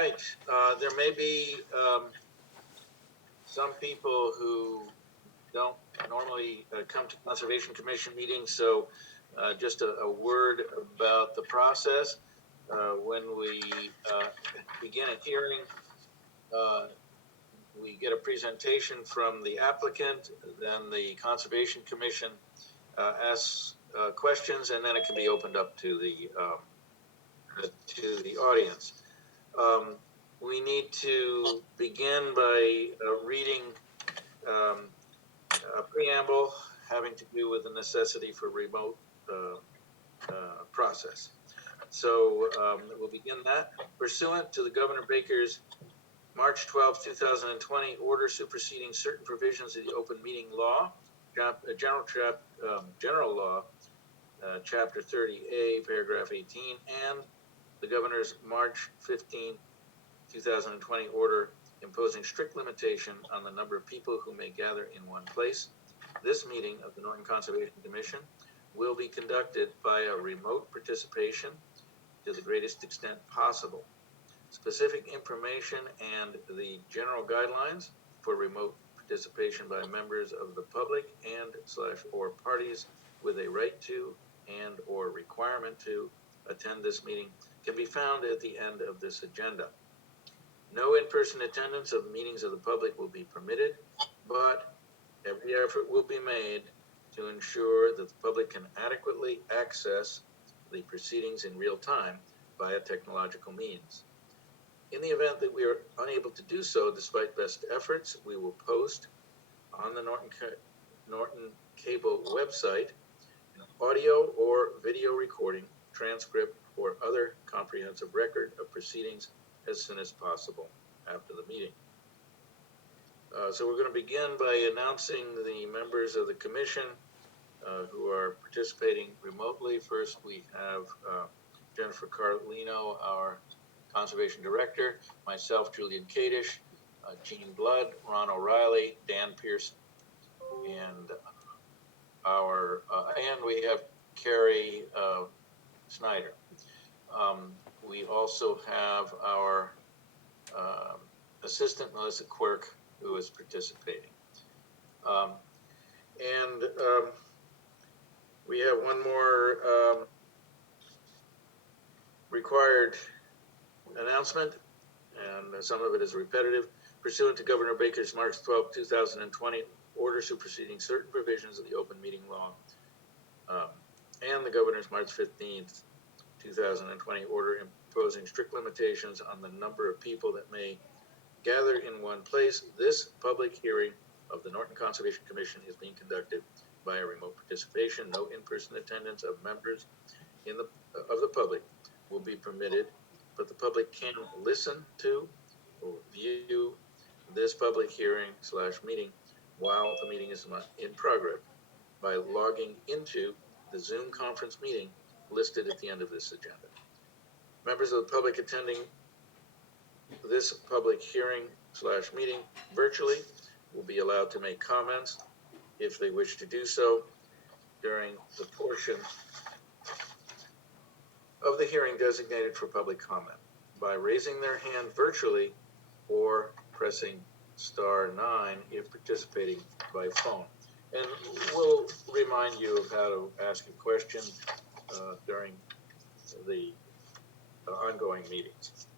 right, there may be some people who don't normally come to Conservation Commission meetings, so just a word about the process. When we begin a hearing, we get a presentation from the applicant, then the Conservation Commission asks questions, and then it can be opened up to the audience. We need to begin by reading a preamble having to do with the necessity for remote process. So we'll begin that. Pursuant to the Governor Baker's March 12, 2020 order superseding certain provisions of the open meeting law, general law, chapter 30A, paragraph 18, and the governor's March 15, 2020 order imposing strict limitation on the number of people who may gather in one place. This meeting of the Norton Conservation Commission will be conducted by a remote participation to the greatest extent possible. Specific information and the general guidelines for remote participation by members of the public and/or parties with a right to and or requirement to attend this meeting can be found at the end of this agenda. No in-person attendance of meetings of the public will be permitted, but every effort will be made to ensure that the public can adequately access the proceedings in real time via technological means. In the event that we are unable to do so, despite best efforts, we will post on the Norton Cable website an audio or video recording, transcript, or other comprehensive record of proceedings as soon as possible after the meeting. So we're going to begin by announcing the members of the commission who are participating remotely. First, we have Jennifer Carlino, our Conservation Director, myself, Julian Kadish, Jean Blood, Ron O'Reilly, Dan Pearson, and and we have Carrie Snyder. We also have our assistant, Melissa Quirk, who is participating. We have one more required announcement, and some of it is repetitive. Pursuant to Governor Baker's March 12, 2020 order superseding certain provisions of the open meeting law and the governor's March 15th, 2020 order imposing strict limitations on the number of people that may gather in one place, this public hearing of the Norton Conservation Commission is being conducted by a remote participation. No in-person attendance of members of the public will be permitted, but the public can listen to or view this public hearing / meeting while the meeting is in progress by logging into the Zoom conference meeting listed at the end of this agenda. Members of the public attending this public hearing / meeting virtually will be allowed to make comments if they wish to do so during the portion of the hearing designated for public comment by raising their hand virtually or pressing *9 if participating by phone. And we'll remind you of how to ask a question during the ongoing meetings.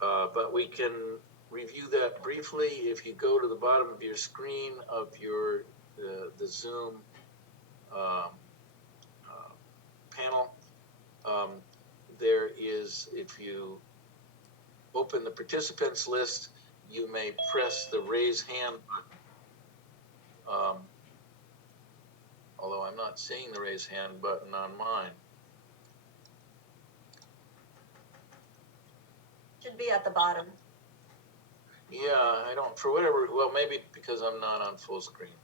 But we can review that briefly. If you go to the bottom of your screen of your the Zoom panel, there is, if you open the participants list, you may press the raise hand button. Although I'm not seeing the raise hand button on mine. Should be at the bottom. Yeah, I don't, for whatever, well, maybe because I'm not on full screen.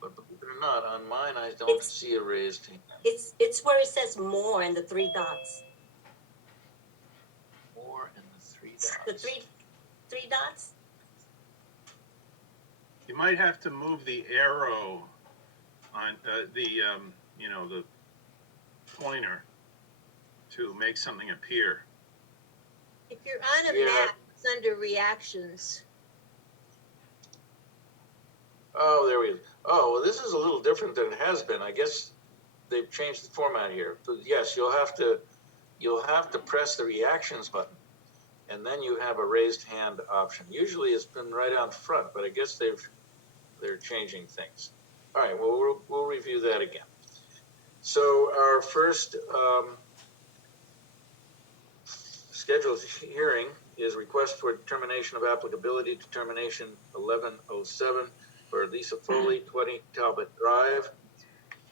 But believe it or not, on mine, I don't see a raised hand. It's where it says more and the 3 dots. More and the 3 dots. The three dots? You might have to move the arrow on the pointer to make something appear. If you're on a Yeah. map, it's under reactions. Oh, there we go. Oh, well, this is a little different than it has been. I guess they've changed the format here. But yes, you'll have to press the reactions button, and then you have a raised hand option. Usually it's been right out front, but I guess they're changing things. All right, well, we'll review that again. So our first scheduled hearing is request for determination of applicability, determination 1107 for Lisa Foley, 20 Talbot Drive.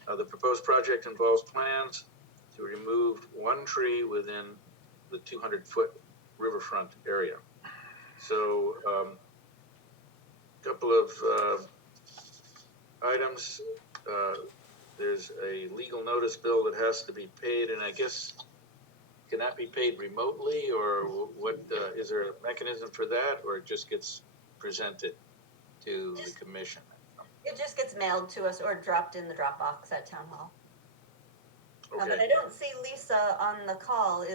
The proposed project involves plans to remove one tree within the 200-foot riverfront area. So couple of items. There's a legal notice bill that has to be paid, and I guess, can that be paid remotely, or what? Is there a mechanism for that, or it just gets presented to the commission? It just gets mailed to us or dropped in the Dropbox at Town Hall. But Okay. I don't see Lisa on the call.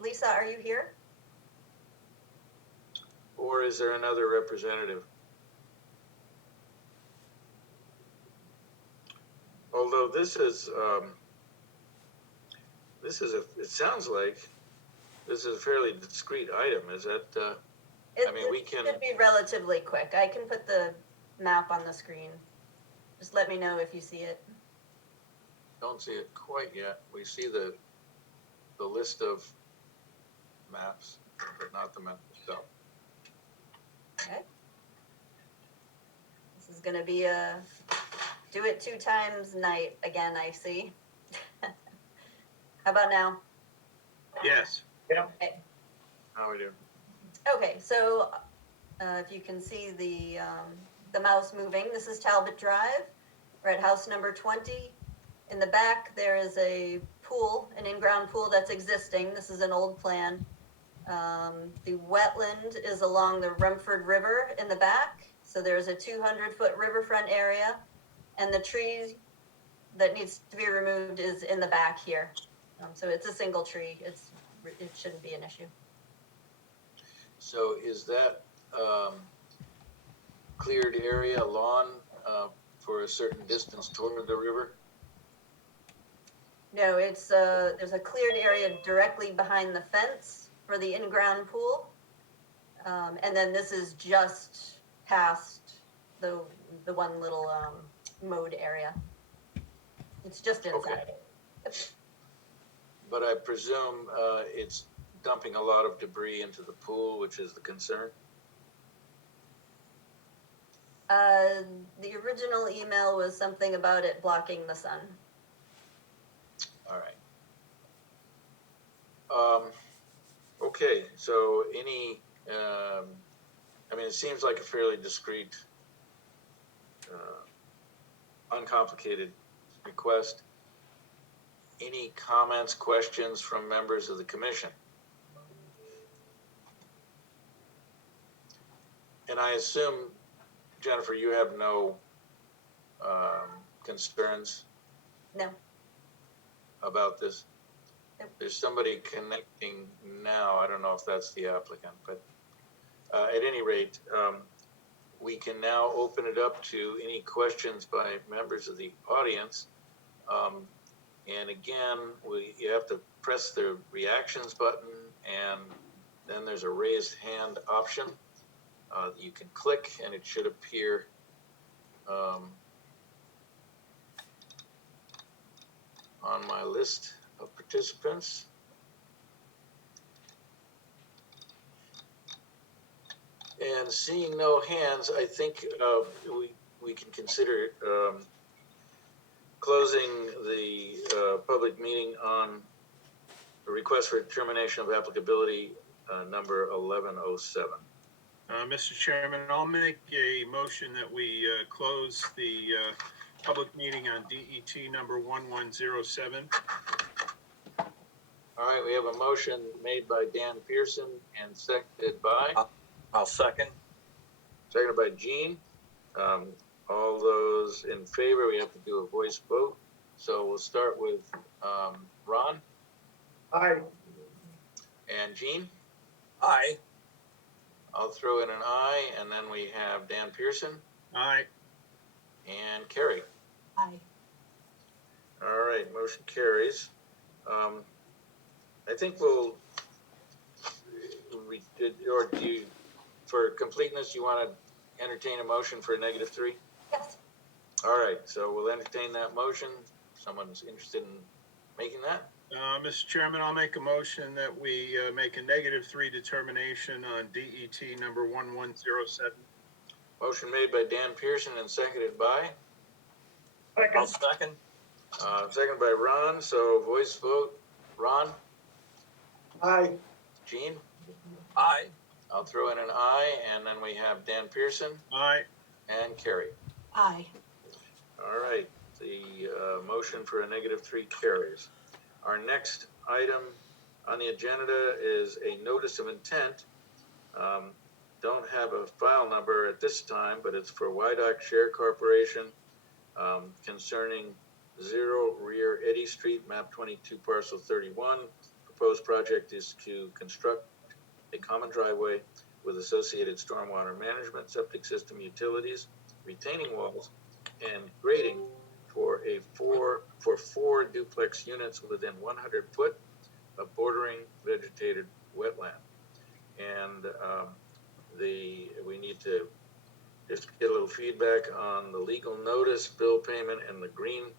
Lisa, are you here? Or is there another representative? Although this is it sounds like this is a fairly discrete item. Is that, I mean, we can. It should be relatively quick. I can put the map on the screen. Just let me know if you see it. Don't see it quite yet. We see the list of maps, but not the map itself. Okay. This is gonna be a do it 2 times night again, I see. How about now? Yes. Yeah. Okay. How we do? Okay, so if you can see the mouse moving, this is Talbot Drive. We're at house number 20. In the back, there is a pool, an in-ground pool that's existing. This is an old plan. The wetland is along the Rumford River in the back. So there's a 200-foot riverfront area, and the tree that needs to be removed is in the back here. So it's a single tree. It shouldn't be an issue. So is that cleared area lawn for a certain distance toward the river? No, it's there's a cleared area directly behind the fence for the in-ground pool, and then this is just past the one little mowed area. It's just inside. Okay. But I presume it's dumping a lot of debris into the pool, which is the concern. The original email was something about it blocking the sun. All right. Okay, so any, I mean, it seems like a fairly discreet, uncomplicated request. Any comments, questions from members of the commission? And I assume, Jennifer, you have no concerns No. about this? Nope. There's somebody connecting now. I don't know if that's the applicant, but at any rate, we can now open it up to any questions by members of the audience. And again, you have to press the reactions button, and then there's a raised hand option. You can click, and it should appear on my list of participants. And seeing no hands, I think we can consider closing the public meeting on the request for determination of applicability number 1107. Mr. Chairman, I'll make a motion that we close the public meeting on DET number 1107. All right, we have a motion made by Dan Pearson and seconded by? I'll second. Seconded by Gene. All those in favor, we have to do a voice vote. So we'll start with Ron. Aye. And Jean? Aye. I'll throw in an aye, and then we have Dan Pearson Aye. and Carrie. Aye. All right, motion carries. I think we'll, we did, or do you, for completeness, you want to entertain a motion for a -3? Yes. All right, so we'll entertain that motion. Someone's interested in making that? Mr. Chairman, I'll make a motion that we make a -3 determination on DET number 1107. Motion made by Dan Pearson and seconded by? I'll second. Seconded by Ron, so voice vote. Ron? Aye. Jean? Aye. I'll throw in an aye, and then we have Dan Pearson Aye. and Carrie. Aye. All right, the motion for a -3 carries. Our next item on the agenda is a notice of intent. Don't have a file number at this time, but it's for Wyandotte Share Corporation concerning 0 Rear Eddy Street, map 22, parcel 31. Proposed project is to construct a common driveway with associated stormwater management, septic system, utilities, retaining walls, and grading for four duplex units within 100 foot of bordering vegetated wetland. And we need to just get a little feedback on the legal notice, bill payment, and the green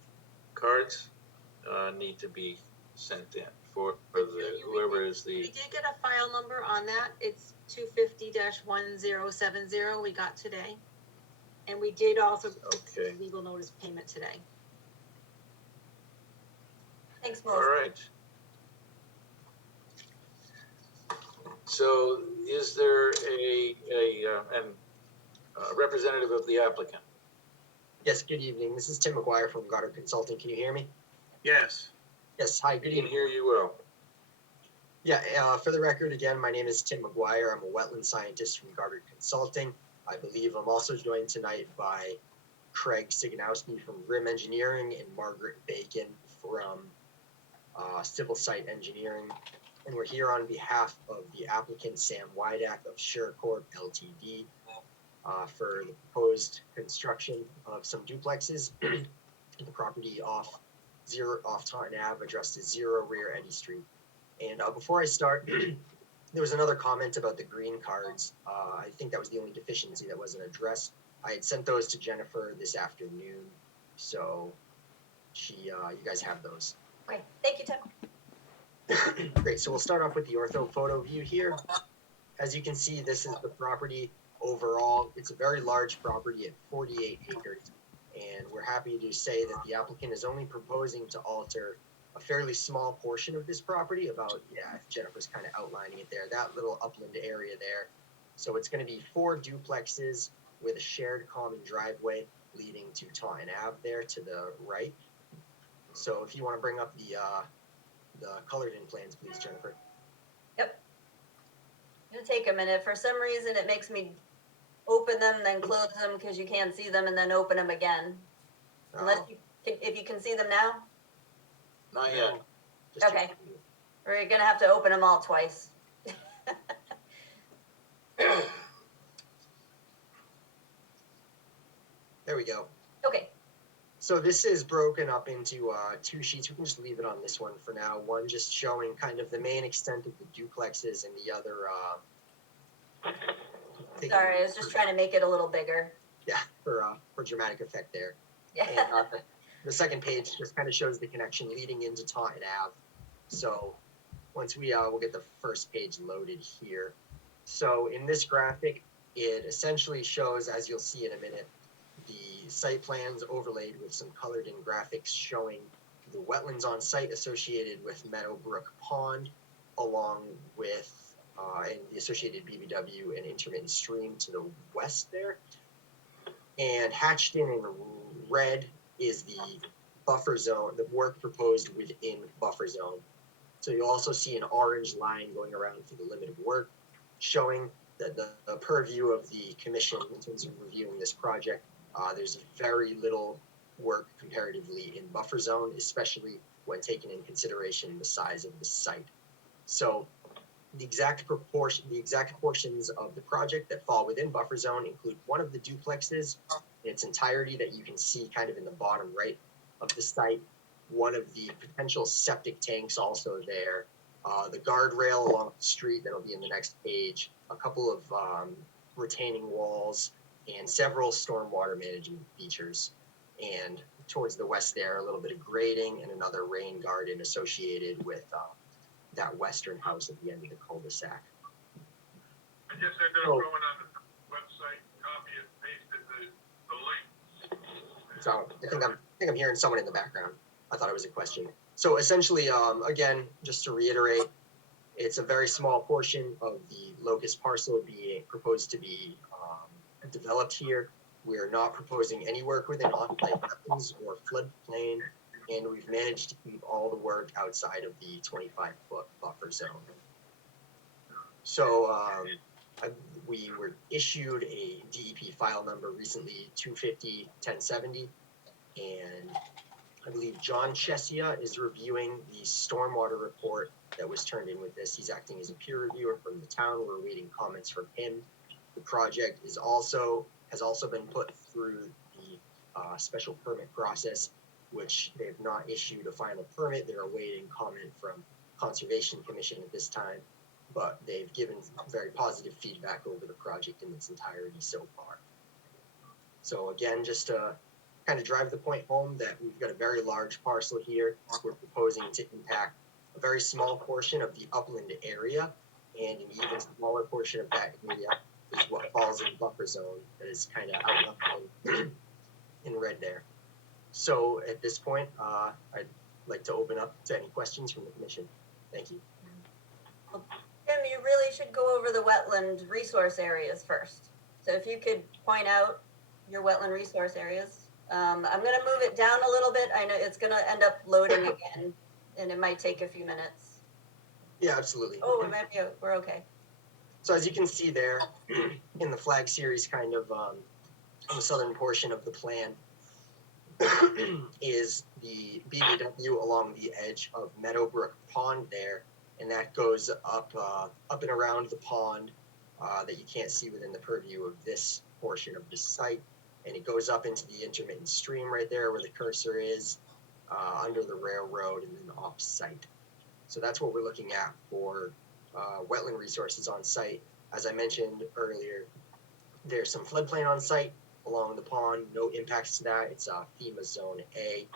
cards need to be sent in for whoever is We the, did get a file number on that. It's 250-1070 we got today. And we did also okay. legal notice payment today. Thanks, All Melissa. right. So is there a representative of the applicant? Yes, good evening. This is Tim McGuire from Goddard Consulting. Can you hear me? Yes. Yes, hi, We good can evening. hear you well. Yeah, for the record, again, my name is Tim McGuire. I'm a wetland scientist from Goddard Consulting. I believe I'm also joined tonight by Craig Siganowski from Grim Engineering and Margaret Bacon from Civil Site Engineering. And we're here on behalf of the applicant Sam Wydack of SureCorp Ltd. For the proposed construction of some duplexes in the property off Taunton Ave, addressed as 0 Rear Eddy Street. And before I start, there was another comment about the green cards. I think that was the only deficiency that wasn't addressed. I had sent those to Jennifer this afternoon, so you guys have those. Great, thank you, Tim. Great, so we'll start off with the ortho photo view here. As you can see, this is the property overall. It's a very large property at 48 acres. And we're happy to say that the applicant is only proposing to alter a fairly small portion of this property, about, Jennifer's kind of outlining it there, that little upland area there. So it's going to be 4 duplexes with a shared common driveway leading to Taunton Ave there to the right. So if you want to bring up the colored in plans, please, Jennifer. Yep. It'll take a minute. For some reason, it makes me open them, then close them because you can't see them, and then open them again. Unless if you can see them now, Not yet. Just Okay. we're gonna have to open them all twice. There we go. Okay, So this is broken up into 2 sheets. We can just leave it on this one for now. One just showing kind of the main extent of the duplexes, and the other. sorry, I was just trying to make it a little bigger. Yeah, for dramatic effect there. Yeah. And the second page just kind of shows the connection leading into Taunton Ave. So once we'll get the first page loaded here. So in this graphic, it essentially shows, as you'll see in a minute, the site plans overlaid with some colored in graphics showing the wetlands on site associated with Meadowbrook Pond, along with and the associated BBW and intermittent stream to the west there. And hatched in red is the buffer zone, the work proposed within buffer zone. So you'll also see an orange line going around for the limit of work, showing that the purview of the commission in terms of reviewing this project. There's very little work comparatively in buffer zone, especially when taking in consideration the size of the site. So the exact portions of the project that fall within buffer zone include one of the duplexes in its entirety that you can see kind of in the bottom right of the site, one of the potential septic tanks also there, the guardrail along the street that'll be in the next page, a couple of retaining walls, and several stormwater management features. And towards the west there, a little bit of grading and another rain garden associated with that western house at the end of the cul-de-sac. I guess I ended up going on the website, copy and pasted the link. So I think I'm hearing someone in the background. I thought it was a question. So essentially, again, just to reiterate, it's a very small portion of the locust parcel being proposed to be developed here. We are not proposing any work within on-site wetlands or floodplain, and we've managed to keep all the work outside of the 25-foot buffer zone. So we were issued a DEP file number recently, 250-1070, and I believe John Chesia is reviewing the stormwater report that was turned in with this. He's acting as a peer reviewer from the town. We're awaiting comments from him. The project has also been put through the special permit process, which they've not issued a final permit. They're awaiting comment from Conservation Commission at this time, but they've given very positive feedback over the project in its entirety so far. So again, just to kind of drive the point home that we've got a very large parcel here. We're proposing to impact a very small portion of the upland area, and an even smaller portion of that area is what falls in buffer zone that is kind of outlined in red there. So at this point, I'd like to open up to any questions from the commission. Thank you. Tim, you really should go over the wetland resource areas first. So if you could point out your wetland resource areas. I'm gonna move it down a little bit. I know it's gonna end up loading again, and it might take a few minutes. Yeah, absolutely. Oh, it might be, we're okay. So as you can see there, in the flag series kind of on the southern portion of the plan, is the BBW along the edge of Meadowbrook Pond there, and that goes up and around the pond that you can't see within the purview of this portion of the site, and it goes up into the intermittent stream right there where the cursor is, under the railroad and then off site. So that's what we're looking at for wetland resources on site. As I mentioned earlier, there's some floodplain on site along the pond, no impacts to that. It's FEMA Zone A,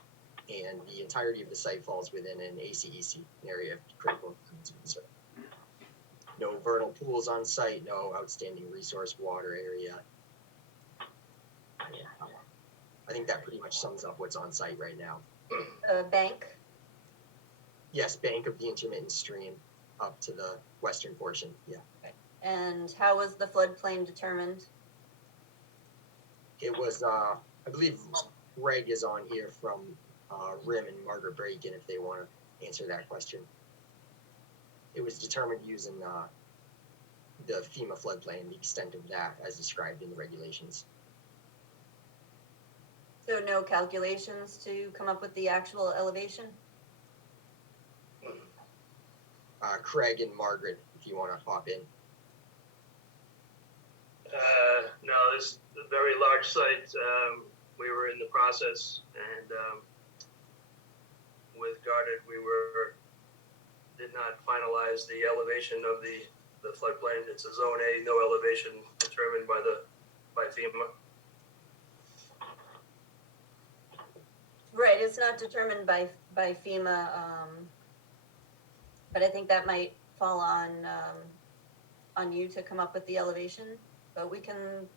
and the entirety of the site falls within an ACEC, an area of critical concern. No vernal pools on site, no outstanding resource water area. Yeah, I think that pretty much sums up what's on site right now. Bank. Yes, bank of the intermittent stream up to the western portion, yeah. Okay. And how was the floodplain determined? It was, I believe Greg is on here from RIM and Margaret Braken if they want to answer that question. It was determined using the FEMA floodplain, the extent of that as described in the regulations. So no calculations to come up with the actual elevation? Craig and Margaret, if you want to hop in. No, this is a very large site. We were in the process, and with Guarded, we did not finalize the elevation of the floodplain. It's a Zone A, no elevation determined by FEMA. Right, it's not determined by FEMA, but I think that might fall on you to come up with the elevation. But we can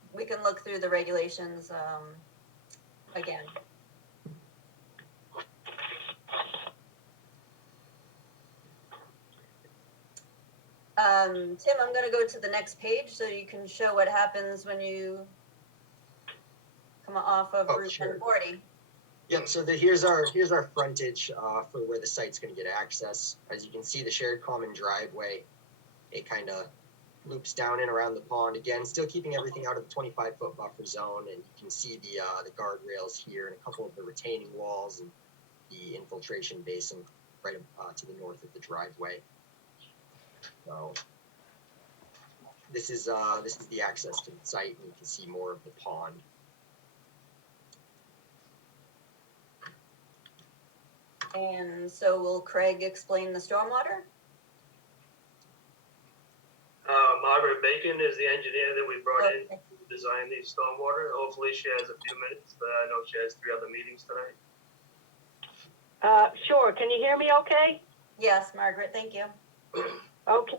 look through the regulations again. Tim, I'm going to go to the next page so you can show what happens when you come off of Route Sure. 140. Yep, so here's our frontage for where the site's going to get access. As you can see, the shared common driveway, it kind of loops down and around the pond again, still keeping everything out of the 25-foot buffer zone. And you can see the guardrails here and a couple of the retaining walls and the infiltration basin right to the north of the driveway. So this is the access to the site, and you can see more of the pond. And so will Craig explain the stormwater? Margaret Bacon is the engineer that we brought in Okay. to design the stormwater. Hopefully she has a few minutes, but I know she has 3 other meetings tonight. Sure. Can you hear me okay? Yes, Margaret, thank you. Okay.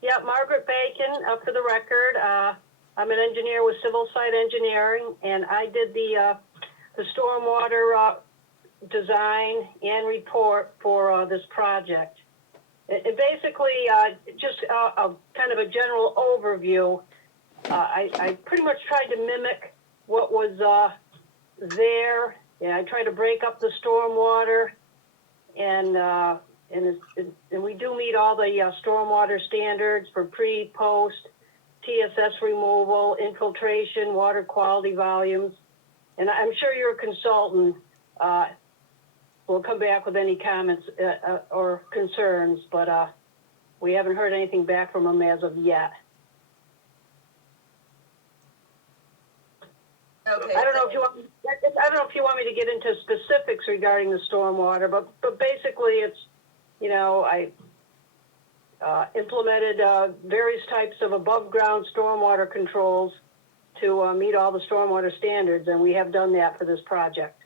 Yeah, Margaret Bacon, for the record. I'm an engineer with Civil Site Engineering, and I did the stormwater design and report for this project. It basically, just a kind of a general overview. I pretty much tried to mimic what was there. Yeah, I tried to break up the stormwater, and we do meet all the stormwater standards for pre, post, TSS removal, infiltration, water quality volumes. And I'm sure your consultant will come back with any comments or concerns, but we haven't heard anything back from them as of yet. Okay. I don't know if you want me to get into specifics regarding the stormwater, but basically it's, you know, I implemented various types of above ground stormwater controls to meet all the stormwater standards, and we have done that for this project.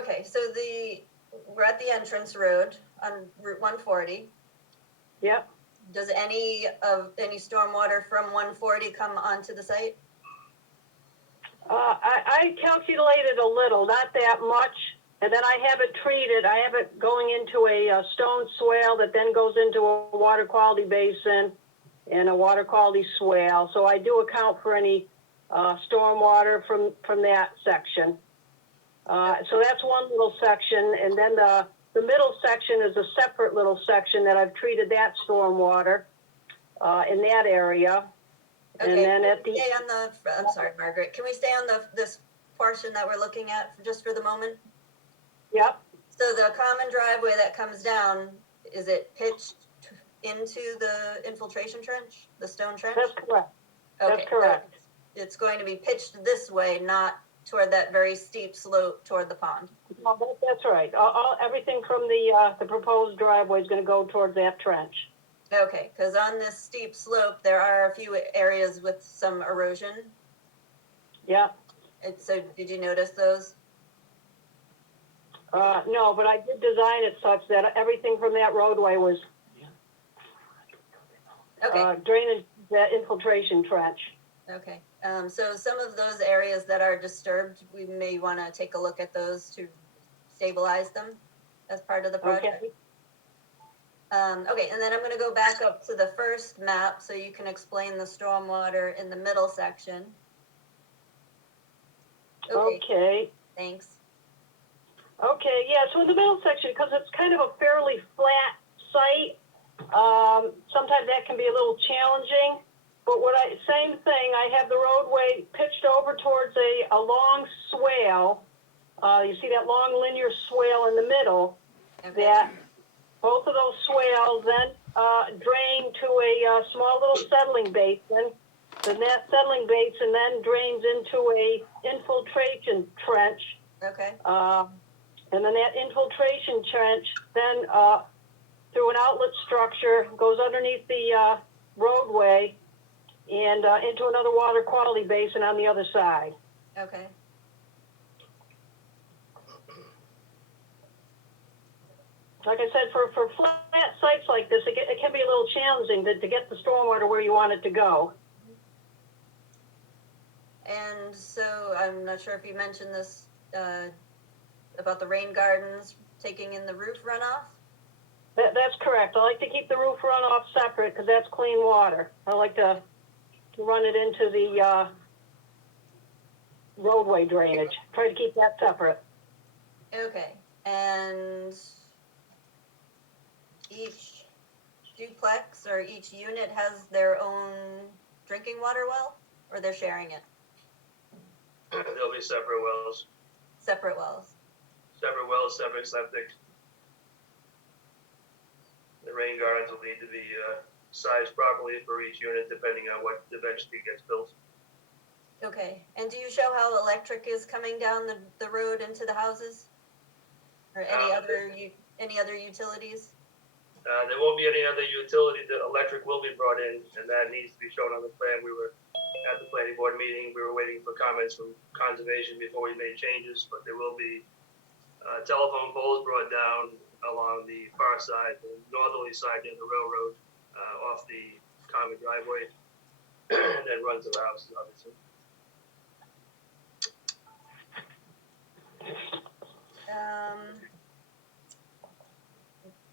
Okay, so we're at the entrance road on Route 140. Yep. Does any stormwater from 140 come onto the site? I calculated a little, not that much, and then I have it treated. I have it going into a stone swale that then goes into a water quality basin and a water quality swale. So I do account for any stormwater from that section. So that's one little section, and then the middle section is a separate little section that I've treated that stormwater in that area. Okay, And then at stay on I'm sorry, Margaret. Can we stay on this portion that we're looking at just for the moment? Yep. So the common driveway that comes down, is it pitched into the infiltration trench, the stone trench? That's correct. Okay, That's correct. so it's going to be pitched this way, not toward that very steep slope toward the pond. No, that's right. Everything from the proposed driveway is going to go towards that trench. Okay, because on this steep slope, there are a few areas with some erosion. Yeah. So did you notice those? No, but I did design it such that everything from that roadway was drainage, that infiltration trench. Okay, so some of those areas that are disturbed, we may want to take a look at those to stabilize them as part of the project. Okay. Okay, and then I'm going to go back up to the first map so you can explain the stormwater in the middle section. Okay. Thanks. Okay, yeah, so in the middle section, because it's kind of a fairly flat site, sometimes that can be a little challenging. But same thing, I have the roadway pitched over towards a long swale. You see that long linear swale in the middle? Okay. That both of those swales then drain to a small little settling basin. Then that settling basin then drains into a infiltration trench. Okay. And then that infiltration trench then through an outlet structure goes underneath the roadway and into another water quality basin on the other side. Okay. Like I said, for flat sites like this, it can be a little challenging to get the stormwater where you want it to go. And so I'm not sure if you mentioned this about the rain gardens taking in the roof runoff. That's correct. I like to keep the roof runoff separate because that's clean water. I like to run it into the roadway drainage. Try to keep that separate. Okay, and each duplex or each unit has their own drinking water well, or they're sharing it? There'll be separate wells. Separate wells. Separate wells, separate septic. The rain gardens will need to be sized properly for each unit depending on what eventually gets built. Okay, and do you show how electric is coming down the road into the houses? Or any other utilities? There won't be any other utility, the electric will be brought in, and that needs to be shown on the plan. We were at the planning board meeting, we were waiting for comments from conservation before we made changes, but there will be telephone poles brought down along the far side, the northerly side near the railroad, off the common driveway, and then run to the houses, obviously.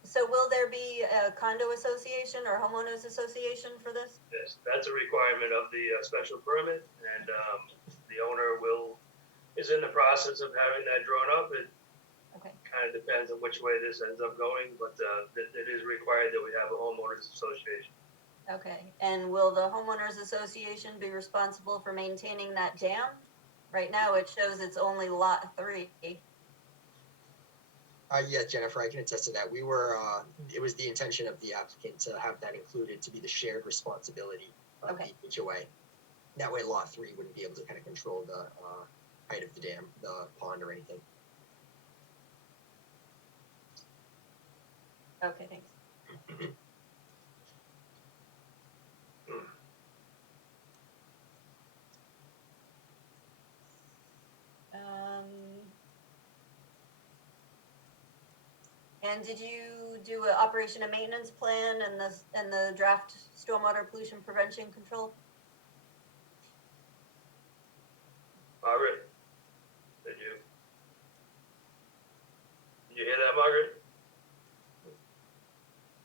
So will there be a condo association or homeowners association for this? Yes, that's a requirement of the special permit, and the owner is in the process of having that drawn up. It Okay. kind of depends on which way this ends up going, but it is required that we have a homeowners association. Okay, and will the homeowners association be responsible for maintaining that dam? Right now, it shows it's only lot 3. Yeah, Jennifer, I can attest to that. We were, it was the intention of the applicant to have that included to be the shared responsibility of Okay. the HOA. That way lot 3 wouldn't be able to kind of control the height of the dam, the pond or anything. Okay, thanks. And did you do an operation and maintenance plan and the draft stormwater pollution prevention control? Margaret, did you hear that, Margaret?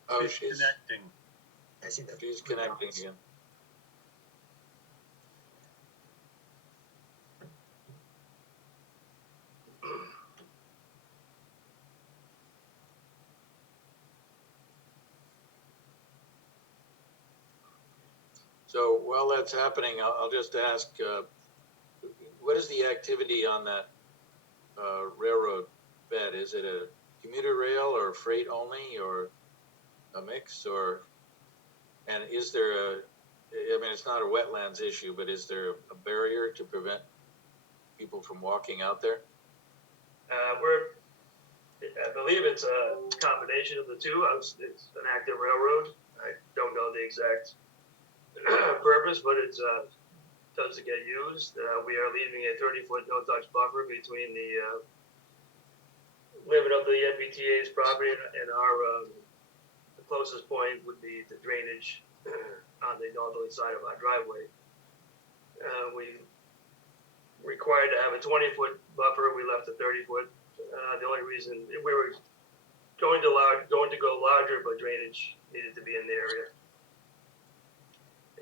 Oh, She's she's connecting. I see that. she's connecting again. So while that's happening, I'll just ask, what is the activity on that railroad bed? Is it a commuter rail or freight only or a mix, and is there I mean, it's not a wetlands issue, but is there a barrier to prevent people from walking out there? I believe it's a combination of the two. It's an active railroad. I don't know the exact purpose, but it does get used. We are leaving a 30-foot no-touch buffer between the limit of the NBTA's property and our, the closest point would be the drainage on the northerly side of our driveway. We required to have a 20-foot buffer. We left a 30-foot. The only reason we were going to go larger, but drainage needed to be in the area.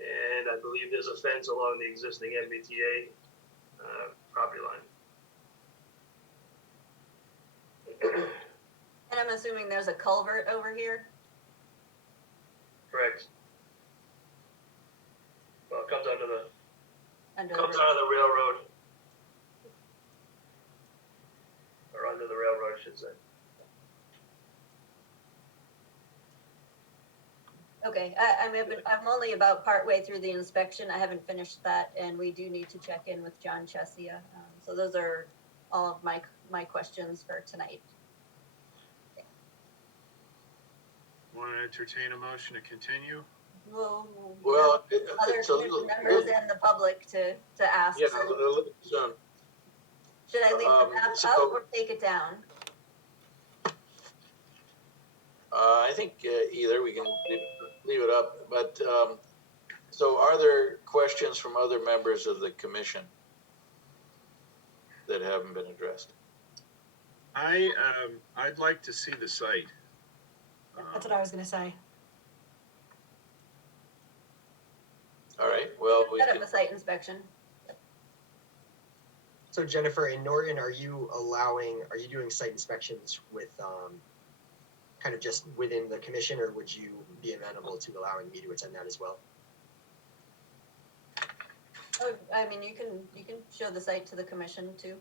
And I believe there's a fence along the existing MBTA property line. And I'm assuming there's a culvert over here? Correct. Well, it comes out of the railroad. Or under the railroad, I should say. Okay, I'm only about partway through the inspection. I haven't finished that, and we do need to check in with John Chesia. So those are all of my questions for tonight. Want to entertain a motion to continue? Well, other it's a commission little, members and the public to ask. yeah, So a little soon. should I leave the map so- out or take it down? I think either we can leave it up, but so are there questions from other members of the commission that haven't been addressed? I'd like to see the site. That's what I was gonna say. All right, well, we Set can, up a site inspection. So Jennifer, in Norton, are you doing site inspections with kind of just within the commission, or would you be amenable to allowing me to attend that as well? Oh, I mean, you can show the site to the commission too.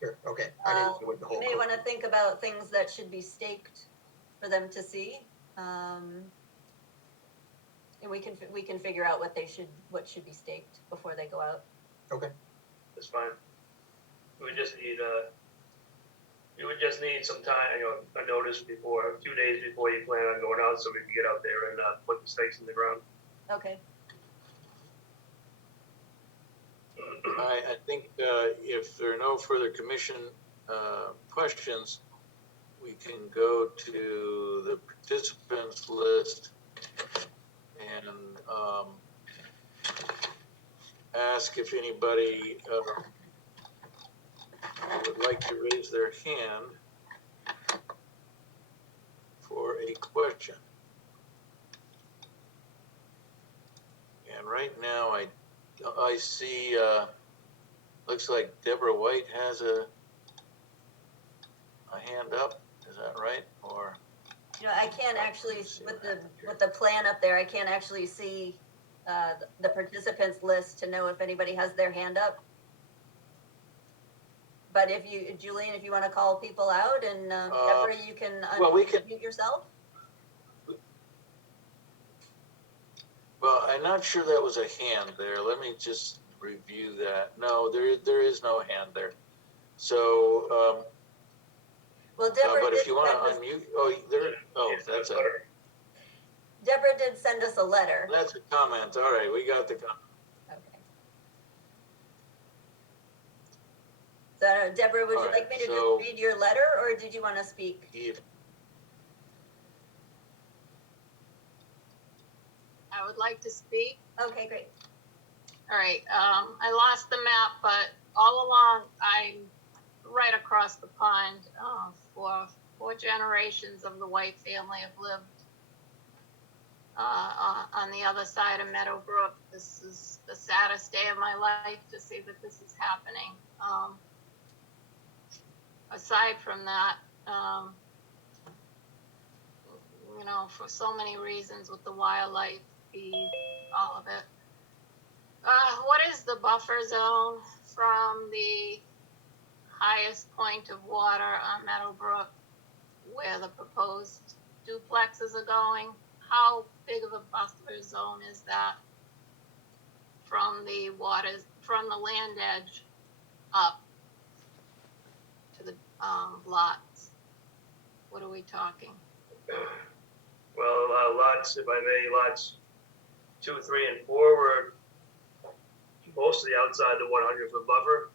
Sure, okay. I didn't know what the You whole. may want to think about things that should be staked for them to see. And we can figure out what should be staked before they go out. Okay, That's fine. We would just need, you would just need some time, a notice before, a few days before you plan on going out, so we can get out there and, put the stakes in the ground. Okay. I think if there are no further commission questions, we can go to the participants list and ask if anybody would like to raise their hand for a question. And right now I see, looks like Deborah White has a hand up. Is that right? Or I can't actually, with the plan up there, I can't actually see the participants list to know if anybody has their hand up. But Julian, if you want to call people out, and Deborah, you can we can. unmute yourself. Well, I'm not sure that was a hand there. Let me just review that. No, there is no hand there. So, well, Deborah but if did you want send to unmute, that's it. Deborah did send us a letter. That's a comment. All right, we got the comment. Okay. So, Deborah, would you like me to just read your letter, or did you want to speak? I would like to speak. Okay, great. All right, I lost the map, but all along, I'm right across the pond. For 4 generations of the White family have lived on the other side of Meadowbrook. This is the saddest day of my life to see that this is happening. Aside from that, for so many reasons with the wildlife, feed, all of it. What is the buffer zone from the highest point of water on Meadowbrook where the proposed duplexes are going? How big of a buffer zone is that from the land edge up to the lots? What are we talking? Well, lots, if I may, lots 2, 3, and 4 were mostly outside the 100-foot buffer.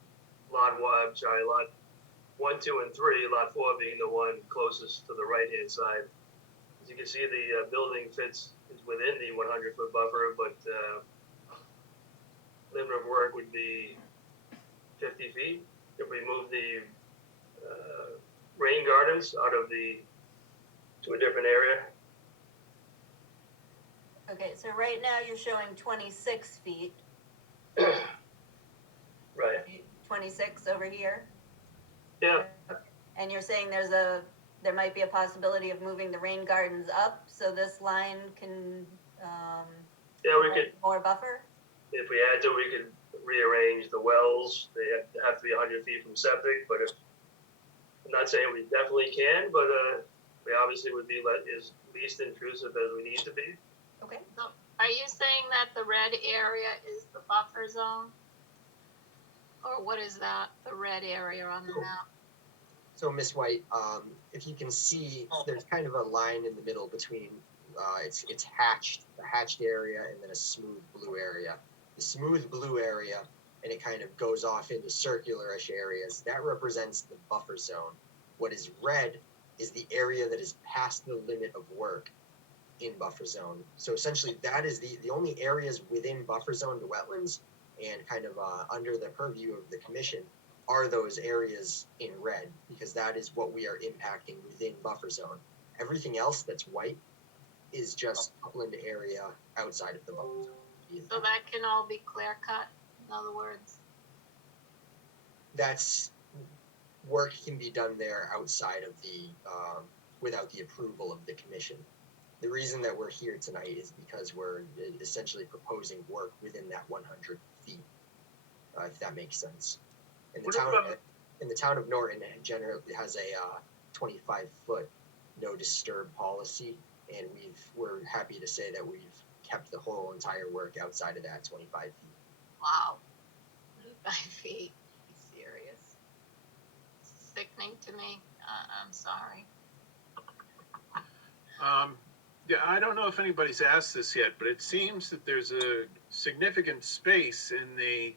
Lot 1, 2, and 3, lot 4 being the one closest to the right-hand side. As you can see, the building is within the 100-foot buffer, but limit of work would be 50 feet. If we move the rain gardens to a different area. Okay, so right now you're showing 26 feet. Right. 26 over here. Yeah. And you're saying there might be a possibility of moving the rain gardens up so this line can we could more buffer? If we had to, we could rearrange the wells. They have to be 100 feet from septic, but I'm not saying we definitely can, but we obviously would be as least intrusive as we need to be. Okay. So are you saying that the red area is the buffer zone? Or what is that, the red area on the map? so Miss White, if you can see, there's kind of a line in the middle between, it's hatched, the hatched area, and then a smooth blue area. The smooth blue area, and it kind of goes off into circular-ish areas, that represents the buffer zone. What is red is the area that is past the limit of work in buffer zone. So essentially that is the only areas within buffer zone to wetlands and kind of under the purview of the commission are those areas in red, because that is what we are impacting within buffer zone. Everything else that's white is just upland area outside of the buffer zone. So that can all be clear cut, in other words? That's work can be done there outside of the without the approval of the commission. The reason that we're here tonight is because we're essentially proposing work within that 100 feet, if that makes sense. And the What town, about- in the town of Norton, it generally has a 25-foot no disturb policy, and we're happy to say that we've kept the whole entire work outside of that 25 feet. Wow. 25 feet. Are you serious? It's sickening to me. I'm sorry. Yeah, I don't know if anybody's asked this yet, but it seems that there's a significant space in the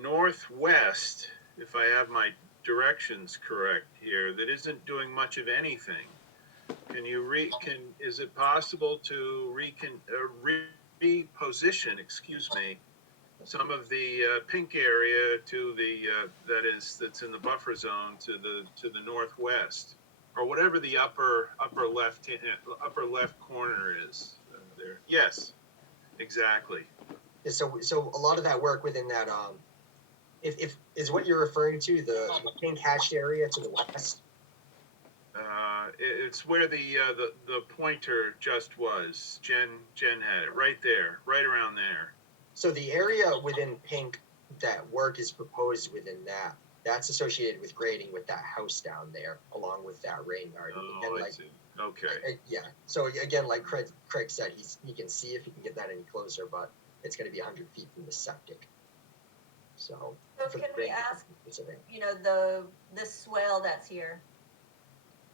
northwest, if I have my directions correct here, that isn't doing much of anything. Is it possible to reposition, excuse me, some of the pink area to the that's in the buffer zone to the northwest, or whatever the upper left corner is there? Yes, exactly. So a lot of that work within that if is what you're referring to the pink hatched area to the west. It's where the pointer just was. Jen had it right there, right around there. So the area within pink that work is proposed within that's associated with grading with that house down there, along with that rain garden. Oh, Again, I see. Okay. yeah. So again, like Craig said, he can see if he can get that any closer, but it's going to be 100 feet from the septic. So So can we ask, you know, this swale that's here,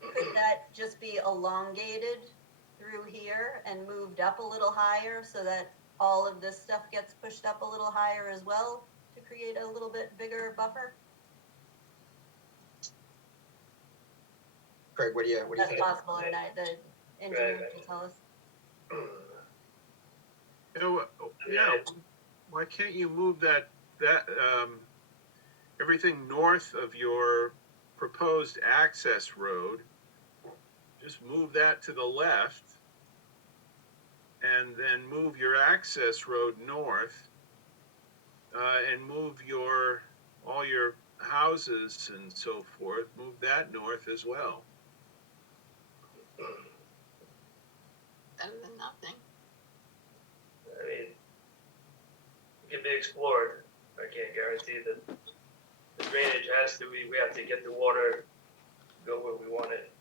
could that just be elongated through here and moved up a little higher so that all of this stuff gets pushed up a little higher as well to create a little bit bigger buffer? Craig, what do you That's think? possible or not? The engineer Right. can tell us. You know, yeah. Why can't you move that everything north of your proposed access road? Just move that to the left, and then move your access road north, and move all your houses and so forth. Move that north as well. Better than nothing. I mean, it can be explored. I can't guarantee that the drainage has to be, we have to get the water, go where we want it.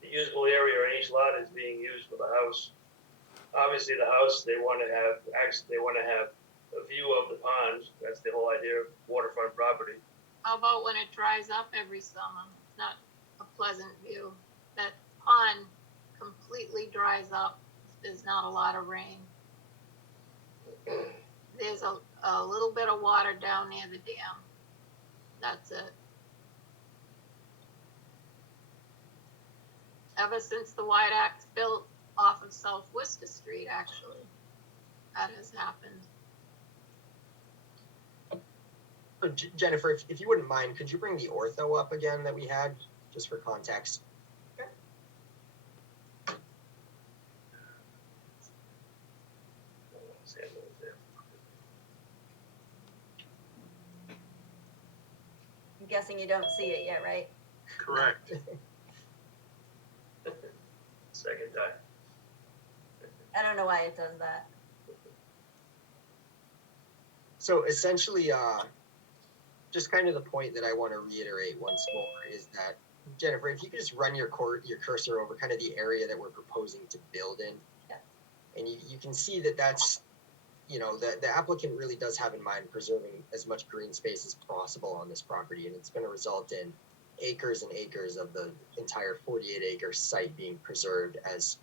The usable area in each lot is being used for the house. Obviously, the house, they want to have a view of the pond. That's the whole idea of waterfront property. How about when it dries up every summer? It's not a pleasant view. That pond completely dries up if there's not a lot of rain. There's a little bit of water down near the dam. That's it. Ever since the White Axe built off of South Worcester Street, actually, that has happened. Jennifer, if you wouldn't mind, could you bring the ortho up again that we had, just for context? I'm guessing you don't see it yet, right? Correct. Second time. I don't know why it does that. So essentially, just kind of the point that I want to reiterate once more is that, Jennifer, if you could just run your cursor over kind of the area that we're proposing to build in. Yeah. And you can see that that's, you know, the applicant really does have in mind preserving as much green space as possible on this property, and it's going to result in acres and acres of the entire 48-acre site being preserved as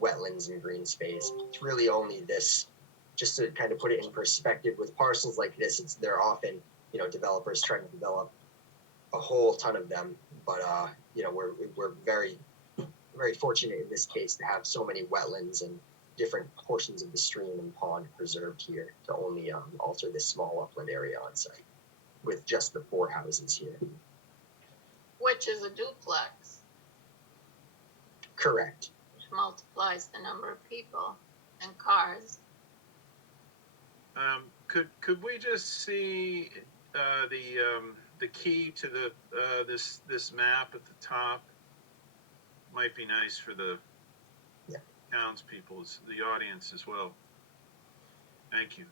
wetlands and green space. It's really only this, just to kind of put it in perspective, with parcels like this, they're often, you know, developers trying to develop a whole ton of them, but you know, we're very, very fortunate in this case to have so many wetlands and different portions of the stream and pond preserved here to only alter this small upland area on site with just the 4 houses here. Which is a duplex, Correct. which multiplies the number of people and cars. Could we just see the key to the this map at the top? Might be nice for the townspeople, the audience as well. Thank you.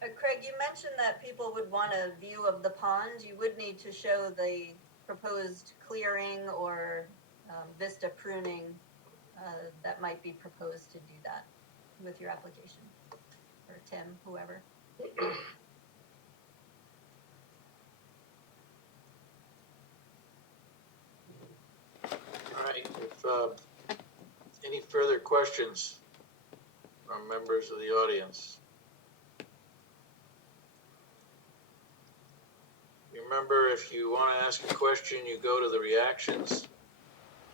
Craig, you mentioned that people would want a view of the pond. You would need to show the proposed clearing or vista pruning that might be proposed to do that with your application, or Tim, whoever. All right, if any further questions from members of the audience? Remember, if you want to ask a question, you go to the reactions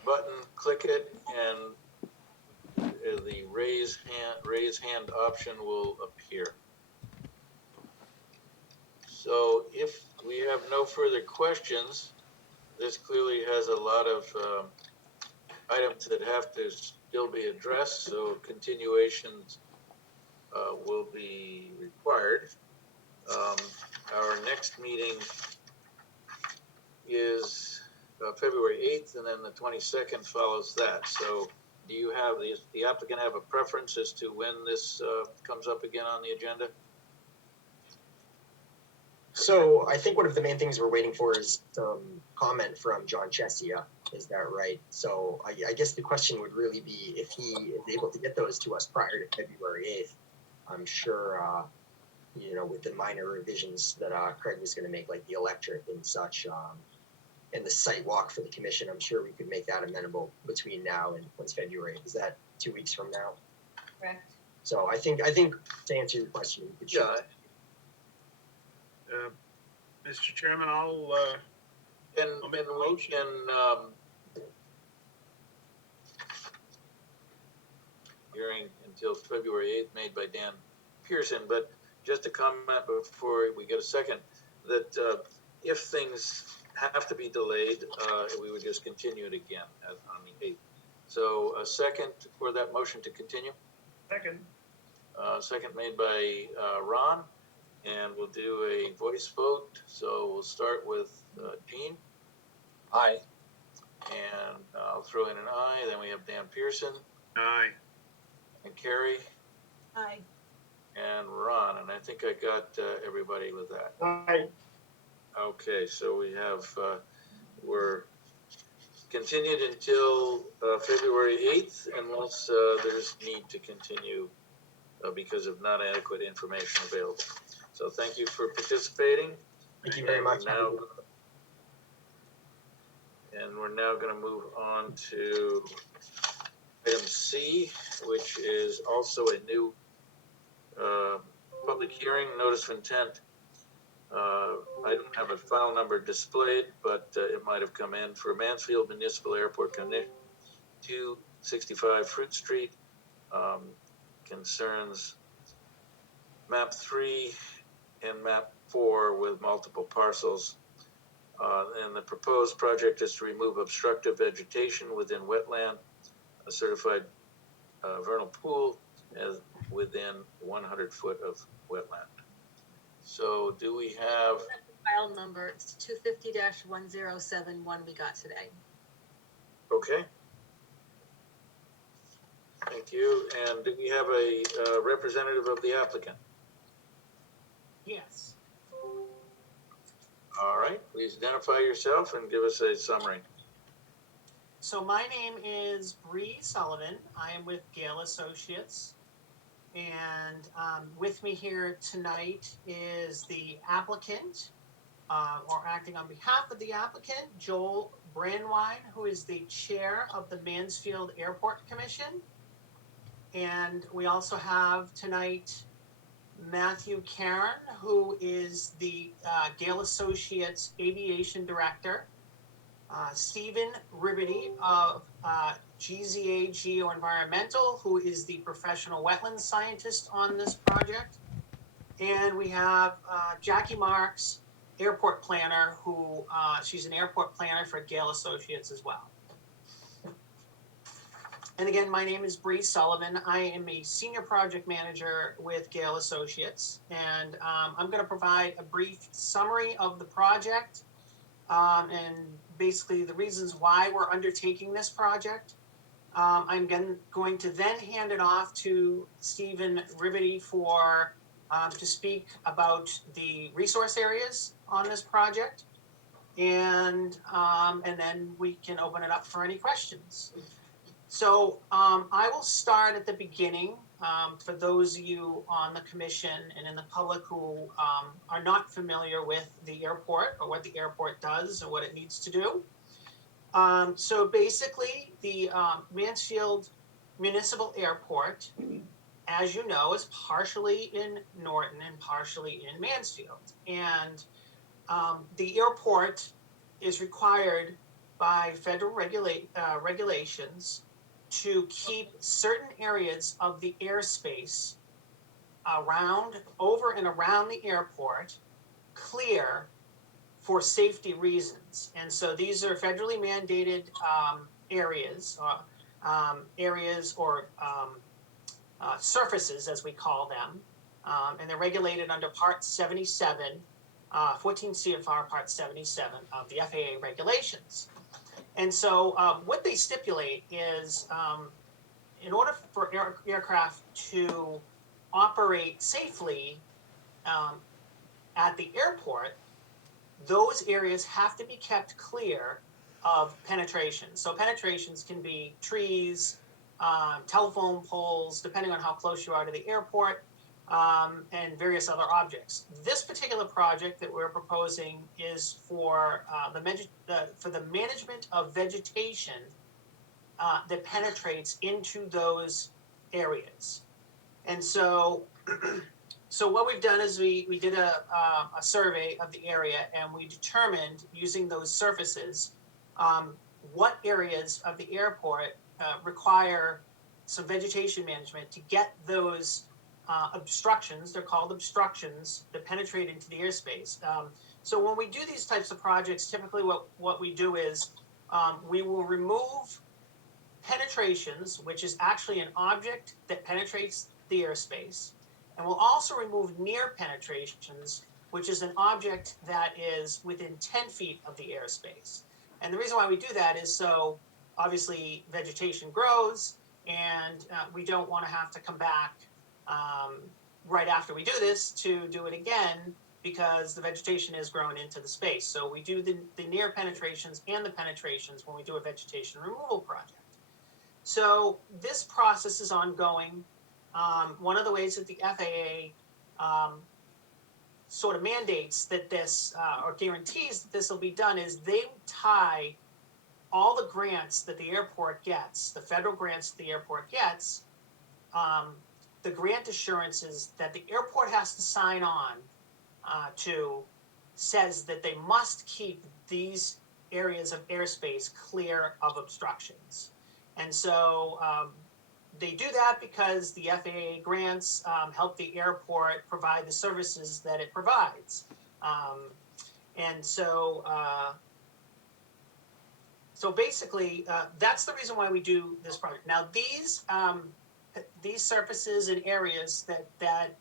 button, click it, and the raise hand option will appear. So if we have no further questions, this clearly has a lot of items that have to still be addressed, so continuations will be required. Our next meeting is February 8th, and then the 22nd follows that. So do you have, the applicant have a preference as to when this comes up again on the agenda? So I think one of the main things we're waiting for is some comment from John Chesia. Is that right? So I guess the question would really be if he is able to get those to us prior to February 8th. I'm sure, you know, with the minor revisions that Craig was going to make, like the electric and such, and the site walk for the commission, I'm sure we could make that amenable between now and when's February? Is that 2 weeks from now? Correct. So I think to answer your question, we could show. Mr. Chairman, I'll make a we motion. can, hearing until February 8th made by Dan Pearson, but just a comment before we get a second, that if things have to be delayed, we would just continue it again on the 8th. So a second for that motion to continue? Second. Second made by Ron, and we'll do a voice vote. So we'll start with Gene. Aye. And I'll throw in an aye. Then we have Dan Pearson. Aye. And Carrie. Aye. And Ron. And I think I got everybody with that. Aye. Okay, so we have, we're continued until February 8th unless there's need to continue because of not adequate information available. So thank you for participating. Thank you very much. And we're now going to move on to item C, which is also a new public hearing, notice of intent. I don't have a file number displayed, but it might have come in for Mansfield Municipal Airport Connection, 265 Fruit Street. Concerns map 3 and map 4 with multiple parcels. And the proposed project is to remove obstructive vegetation within wetland, a certified vernal pool as within 100 foot of wetland. So do we have? File number, it's 250-1071 we got today. Okay. Thank you. And do we have a representative of the applicant? Yes. All right, please identify yourself and give us a summary. So my name is Bree Sullivan. I am with Gale Associates. And with me here tonight is the applicant, or acting on behalf of the applicant, Joel Brandwine, who is the chair of the Mansfield Airport Commission. And we also have tonight Matthew Caron, who is the Gale Associates Aviation Director, Stephen Ribity of GZA Geoenvironmental, who is the professional wetlands scientist on this project. And we have Jackie Marks, airport planner, who she's an airport planner for Gale Associates as well. And again, my name is Bree Sullivan. I am a senior project manager with Gale Associates, and I'm going to provide a brief summary of the project and basically the reasons why we're undertaking this project. I'm going to then hand it off to Stephen Ribity for to speak about the resource areas on this project. And then we can open it up for any questions. So I will start at the beginning. For those of you on the commission and in the public who are not familiar with the airport or what the airport does or what it needs to do. So basically, the Mansfield Municipal Airport, as you know, is partially in Norton and partially in Mansfield. And the airport is required by federal regulations to keep certain areas of the airspace over and around the airport clear for safety reasons. And so these are federally mandated areas or surfaces, as we call them, and they're regulated under Part 77, 14 CFR Part 77 of the FAA regulations. And so what they stipulate is in order for aircraft to operate safely at the airport, those areas have to be kept clear of penetration. So penetrations can be trees, telephone poles, depending on how close you are to the airport, and various other objects. This particular project that we're proposing is for the management of vegetation that penetrates into those areas. And so, so what we've done is we did a survey of the area, and we determined using those surfaces what areas of the airport require some vegetation management to get those obstructions, they're called obstructions, that penetrate into the airspace. So when we do these types of projects, typically what we do is we will remove penetrations, which is actually an object that penetrates the airspace. And we'll also remove near penetrations, which is an object that is within 10 feet of the airspace. And the reason why we do that is so obviously vegetation grows, and we don't want to have to come back right after we do this to do it again, because the vegetation is growing into the space. So we do the near penetrations and the penetrations when we do a vegetation removal project. So this process is ongoing. One of the ways that the FAA sort of mandates that this, or guarantees that this will be done, is they tie all the grants that the airport gets, the federal grants that the airport gets, the grant assurances that the airport has to sign on to says that they must keep these areas of airspace clear of obstructions. And so they do that because the FAA grants help the airport provide the services that it provides. And so, so basically, that's the reason why we do this project. Now, these surfaces and areas that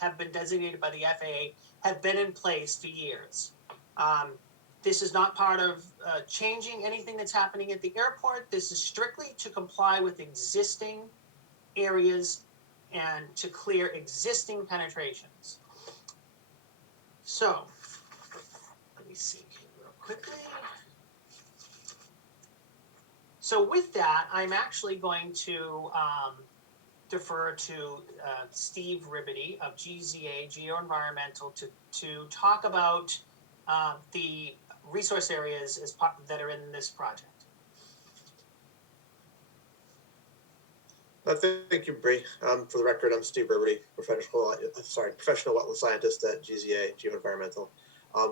have been designated by the FAA have been in place for years. This is not part of changing anything that's happening at the airport. This is strictly to comply with existing areas and to clear existing penetrations. So, let me see real quickly. So with that, I'm actually going to defer to Steve Ribbity of GZA, Geoenvironmental, to talk about the resource areas that are in this project. Thank you, Bree. For the record, I'm Steve Ribbity, professional wetland scientist at GZA, Geoenvironmental.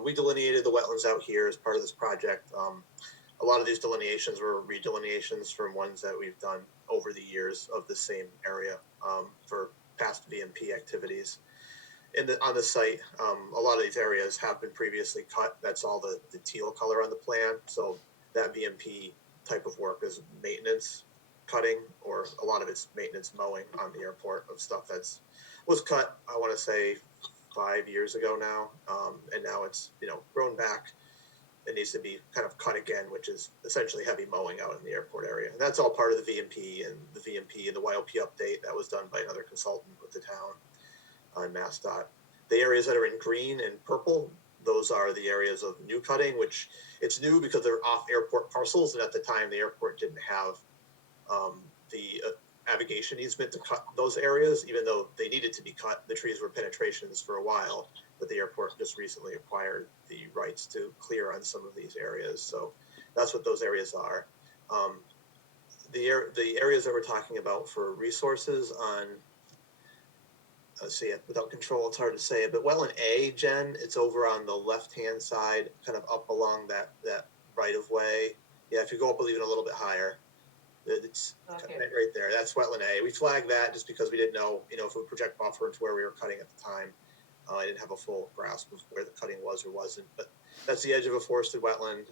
We delineated the wetlands out here as part of this project. A lot of these delineations were redelineations from ones that we've done over the years of the same area for past VMP activities. On the site, a lot of these areas have been previously cut. That's all the teal color on the plan. So that VMP type of work is maintenance cutting, or a lot of it's maintenance mowing on the airport of stuff was cut, I want to say 5 years ago now, and now it's grown back. It needs to be kind of cut again, which is essentially heavy mowing out in the airport area. And that's all part of the VMP and the YOP update that was done by another consultant with the town. on MassDOT. The areas that are in green and purple, those are the areas of new cutting, which it's new because they're off airport parcels, and at the time the airport didn't have the navigation easement to cut those areas, even though they needed to be cut. The trees were penetrations for a while, but the airport just recently acquired the rights to clear on some of these areas. So that's what those areas are. The areas that we're talking about for resources on, let's see, without control, it's hard to say, but Wetland A, Jen, it's over on the left-hand side, kind of up along that right of way. Yeah, if you go up even a little bit higher, it's right there. That's Wetland A. We flagged that just because we didn't know, if it would project buffer into where we were cutting at the time. I didn't have a full grasp of where the cutting was or wasn't, but that's the edge of a forested wetland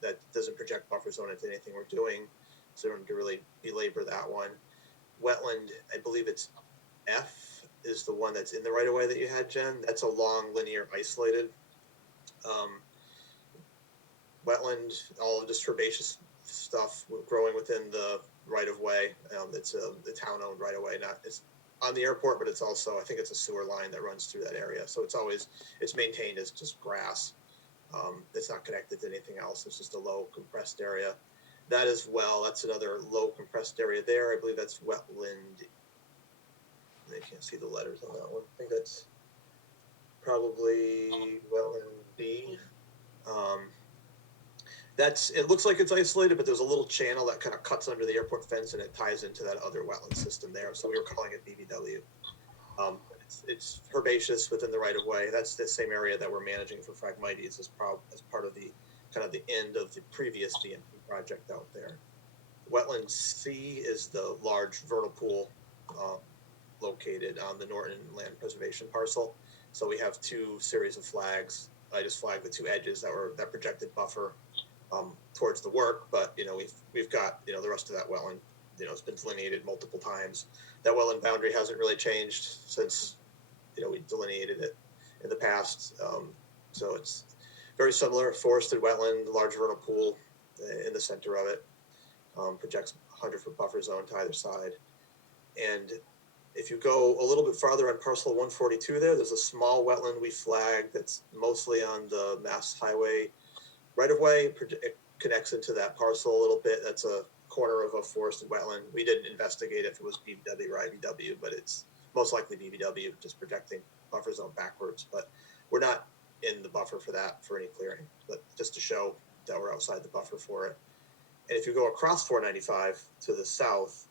that doesn't project buffer zone into anything we're doing. So I don't need to really belabor that one. Wetland, I believe it's F is the one that's in the right of way that you had, Jen. That's a long, linear, isolated wetland, all of just herbaceous stuff growing within the right of way. It's the town owned right of way, it's on the airport, but it's also, I think it's a sewer line that runs through that area. So it's maintained as just grass. It's not connected to anything else. It's just a low compressed area. That as well, that's another low compressed area there. I believe that's wetland. I can't see the letters on that one. I think that's probably wetland B. It looks like it's isolated, but there's a little channel that kind of cuts under the airport fence and it ties into that other wetland system there. So we were calling it BBW. It's herbaceous within the right of way. That's the same area that we're managing for Phragmites as part of the kind of the end of the previous DMP project out there. Wetland C is the large vernal pool located on the Norton Land Preservation parcel. So we have two series of flags. I just flagged the two edges that projected buffer towards the work, but we've got the rest of that wetland. It's been delineated multiple times. That wetland boundary hasn't really changed since we delineated it in the past. So it's very similar, forested wetland, large vernal pool in the center of it. Projects 100-foot buffer zone to either side. And if you go a little bit farther on parcel 142 there's a small wetland we flagged that's mostly on the Mass Highway right-of-way. It connects into that parcel a little bit. That's a corner of a forested wetland. We didn't investigate if it was BBW or IBW, but it's most likely BBW, just projecting buffer zone backwards. But we're not in the buffer for that, for any clearing, but just to show that we're outside the buffer for it. And if you go across 495 to the south,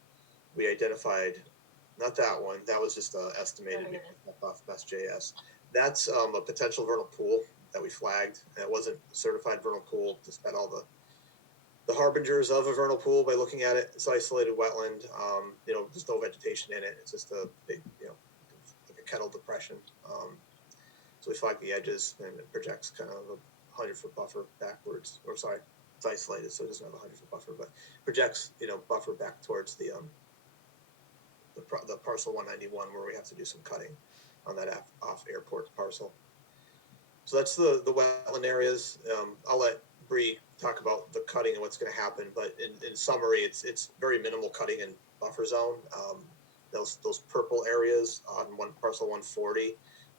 we identified, not that one, that was just estimated off BestJS. That's a potential vernal pool that we flagged. And it wasn't a certified vernal pool, just had all the harbingers of a vernal pool by looking at it. It's isolated wetland, there's no vegetation in it. It's just a big, like a kettle depression. So we flagged the edges and it projects kind of a 100-foot buffer backwards, or sorry, it's isolated, so it doesn't have a 100-foot buffer, but projects, buffer back towards the parcel 191 where we have to do some cutting on that off airport parcel. So that's the wetland areas. I'll let Bree talk about the cutting and what's going to happen, but in summary, it's very minimal cutting in buffer zone. Those purple areas on parcel 140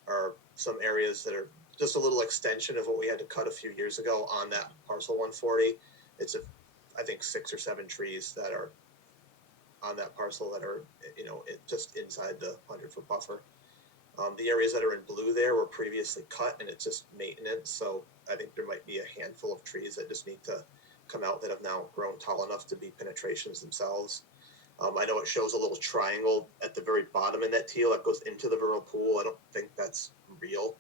are some areas that are just a little extension of what we had to cut a few years ago on that parcel 140. It's I think 6 or 7 trees that are on that parcel that are just inside the 100-foot buffer. The areas that are in blue there were previously cut and it's just maintenance. So I think there might be a handful of trees that just need to come out that have now grown tall enough to be penetrations themselves. I know it shows a little triangle at the very bottom in that teal that goes into the vernal pool. I don't think that's real.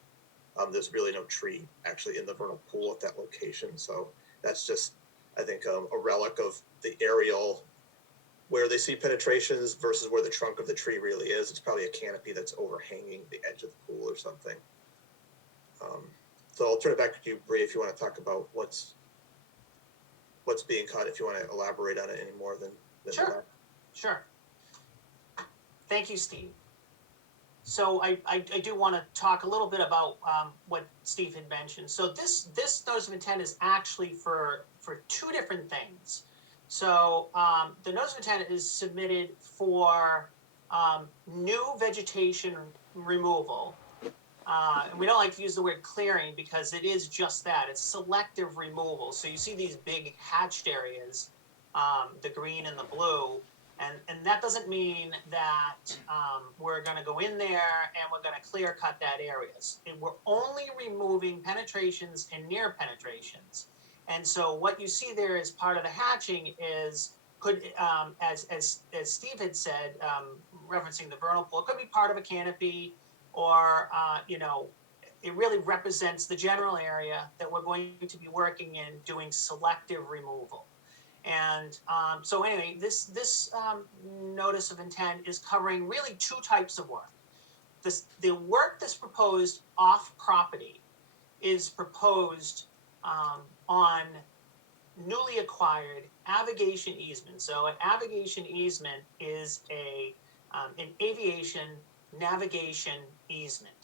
There's really no tree actually in the vernal pool at that location. So that's just, I think, a relic of the aerial where they see penetrations versus where the trunk of the tree really is. It's probably a canopy that's overhanging the edge of the pool or something. So I'll turn it back to you, Bree, if you want to talk about what's being cut, if you want to elaborate on it any more than Sure. Thank you, Steve. So I do want to talk a little bit about what Steve had mentioned. So this notice of intent is actually for 2 different things. So the notice of intent is submitted for new vegetation removal. And we don't like to use the word clearing because it is just that. It's selective removal. So you see these big hatched areas, the green and the blue, and that doesn't mean that we're going to go in there and we're going to clear cut that areas. And we're only removing penetrations and near penetrations. And so what you see there as part of the hatching is as Steve had said, referencing the vernal pool, it could be part of a canopy, or it really represents the general area that we're going to be working in, doing selective removal. And so anyway, this notice of intent is covering really two types of work. The work that's proposed off property is proposed on newly acquired avigation easement. So an avigation easement is an aviation navigation easement.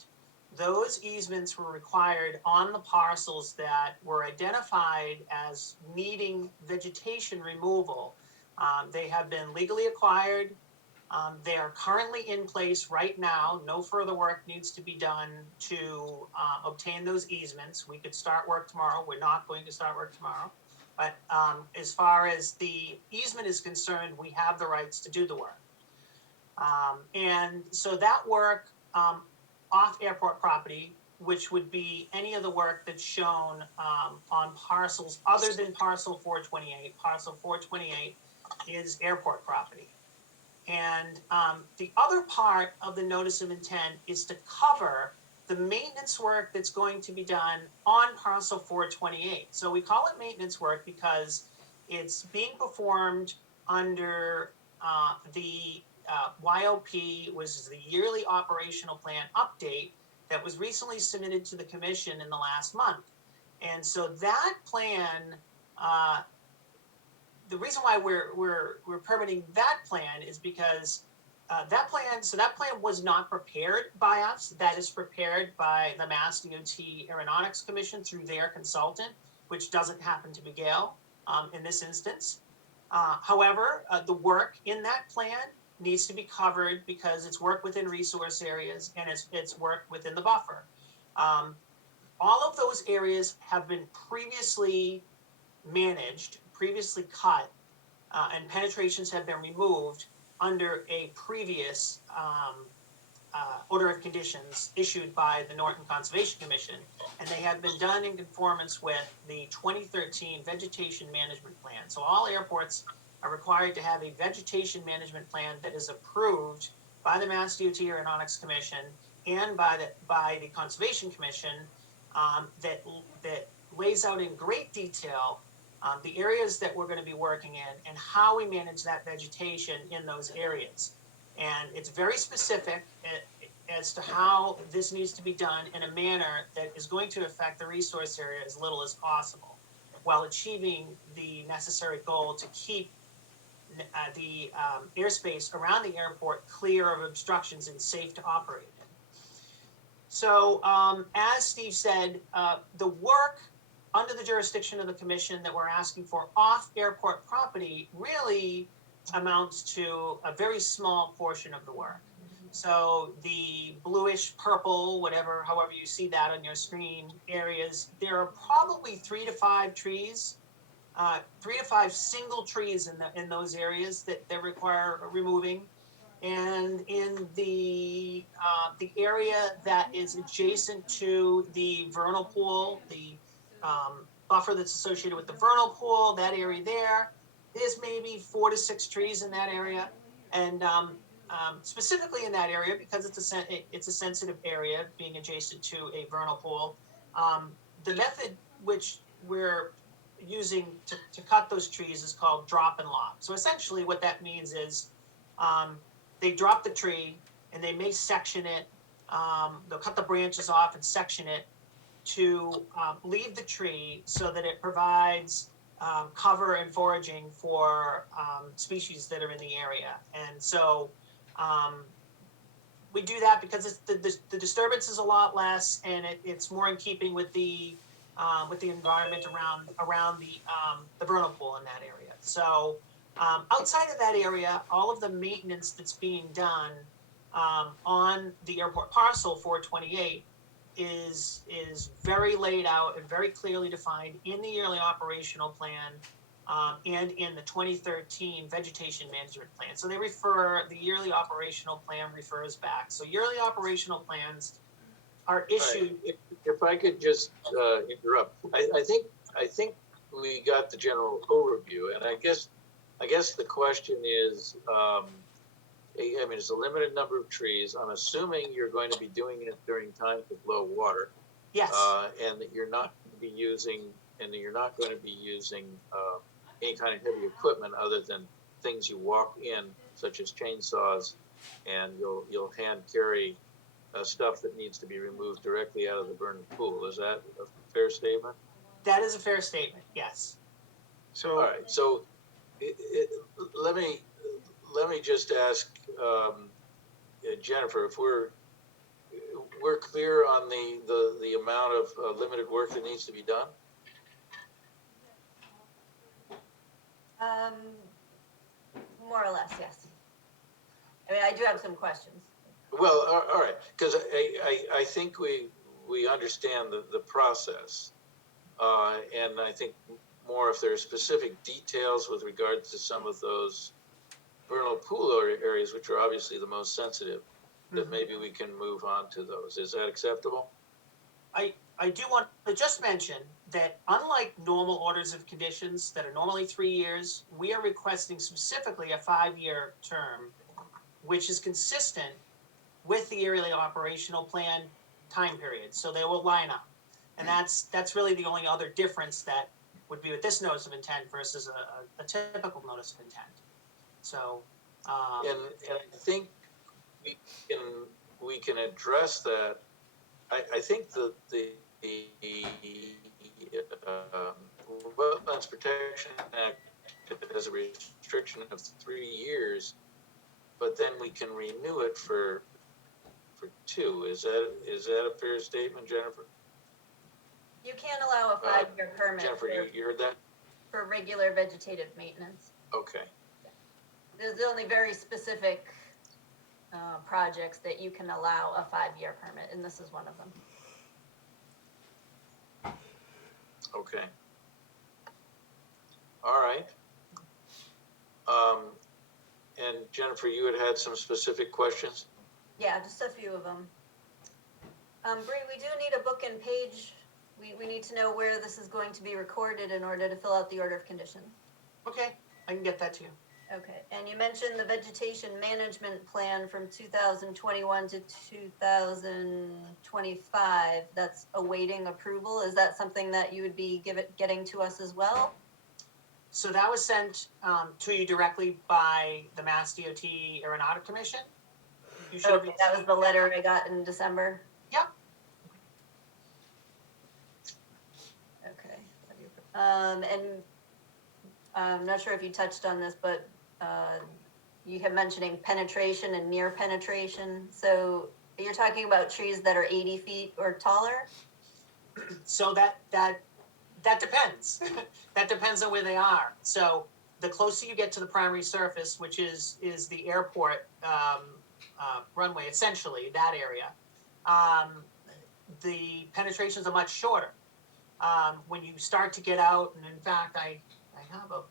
Those easements were required on the parcels that were identified as needing vegetation removal. They have been legally acquired. They are currently in place right now. No further work needs to be done to obtain those easements. We could start work tomorrow. We're not going to start work tomorrow. But as far as the easement is concerned, we have the rights to do the work. And so that work off airport property, which would be any of the work that's shown on parcels other than parcel 428. Parcel 428 is airport property. And the other part of the notice of intent is to cover the maintenance work that's going to be done on parcel 428. So we call it maintenance work because it's being performed under the YOP, was the yearly operational plan update that was recently submitted to the commission in the last month. And so that plan, the reason why we're permitting that plan is because that plan was not prepared by us. That is prepared by the Mass DOT Aeronautics Commission through their consultant, which doesn't happen to be Gale in this instance. However, the work in that plan needs to be covered because it's work within resource areas and it's work within the buffer. All of those areas have been previously managed, previously cut, and penetrations have been removed under a previous order of conditions issued by the Norton Conservation Commission, and they have been done in conformance with the 2013 Vegetation Management Plan. So all airports are required to have a vegetation management plan that is approved by the Mass DOT Aeronautics Commission and by the Conservation Commission, that lays out in great detail the areas that we're going to be working in and how we manage that vegetation in those areas. And it's very specific as to how this needs to be done in a manner that is going to affect the resource area as little as possible, while achieving the necessary goal to keep the airspace around the airport clear of obstructions and safe to operate in. So as Steve said, the work under the jurisdiction of the commission that we're asking for off airport property really amounts to a very small portion of the work. So the bluish purple, however you see that on your screen areas, there are probably 3 to 5 trees, 3 to 5 single trees in those areas that require removing. And in the area that is adjacent to the vernal pool, the buffer that's associated with the vernal pool, that area there's maybe 4 to 6 trees in that area. And specifically in that area, because it's a sensitive area being adjacent to a vernal pool, the method which we're using to cut those trees is called drop and lop. So essentially what that means is they drop the tree and they may section it. They'll cut the branches off and section it to leave the tree so that it provides cover and foraging for species that are in the area. And so we do that because the disturbance is a lot less, and it's more in keeping with the environment around the vernal pool in that area. So outside of that area, all of the maintenance that's being done on the airport parcel 428 is very laid out and very clearly defined in the yearly operational plan and in the 2013 vegetation management plan. So they the yearly operational plan refers back. So yearly operational plans are issued. If I could just interrupt, I think we got the general overview, and I guess the question is, I mean, it's a limited number of trees. I'm assuming you're going to be doing it during times of low water. Yes. And that you're not going to be using any kind of heavy equipment other than things you walk in, such as chainsaws, and you'll hand carry stuff that needs to be removed directly out of the burning pool. Is that a fair statement? That is a fair statement, yes. All right, so let me just ask Jennifer, if we're clear on the amount of limited work that needs to be done. More or less, yes. I mean, I do have some questions. Well, all right, because I think we understand the process, and I think more if there are specific details with regard to some of those vernal pool areas, which are obviously the most sensitive, that maybe we can move on to those. Is that acceptable? I do want to just mention that unlike normal orders of conditions that are normally 3 years, we are requesting specifically a 5-year term, which is consistent with the yearly operational plan time period. So they will line up. And that's really the only other difference that would be with this notice of intent versus a typical notice of intent. So, and I think we can address that. I think the Wetlands Protection Act has a restriction of 3 years, but then we can renew it for 2. Is that a fair statement, Jennifer? You can't allow a 5-year permit. Jennifer, you heard that? For regular vegetative maintenance. Okay. There's only very specific projects that you can allow a 5-year permit, and this is one of them. Okay. All right. And Jennifer, you had some specific questions? Yeah, just a few of them. Bree, we do need a book and page. We need to know where this is going to be recorded in order to fill out the order of conditions. okay, I can get that to you. Okay, and you mentioned the vegetation management plan from 2021 to 2025. That's awaiting approval. Is that something that you would be getting to us as well? So that was sent to you directly by the Mass DOT Aeronautic Commission. You should Okay, that was the letter I got in December. Yep. Okay. And I'm not sure if you touched on this, but you kept mentioning penetration and near penetration. So you're talking about trees that are 80 feet or taller? So that depends. That depends on where they are. So the closer you get to the primary surface, which is the airport runway, essentially that area, the penetrations are much shorter. When you start to get out, and in fact, I have a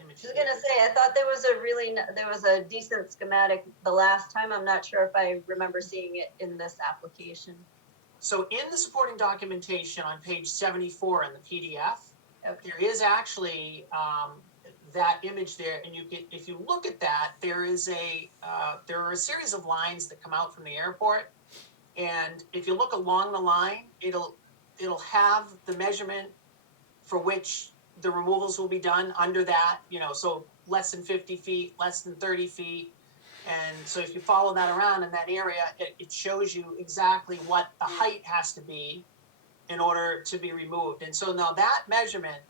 image. I was gonna say, I thought there was a decent schematic the last time. I'm not sure if I remember seeing it in this application. So in the supporting documentation on page 74 in the PDF, there is actually that image there, and if you look at that, there are a series of lines that come out from the airport, and if you look along the line, it'll have the measurement for which the removals will be done under that, so less than 50 feet, less than 30 feet. And so if you follow that around in that area, it shows you exactly what the height has to be in order to be removed. And so now that measurement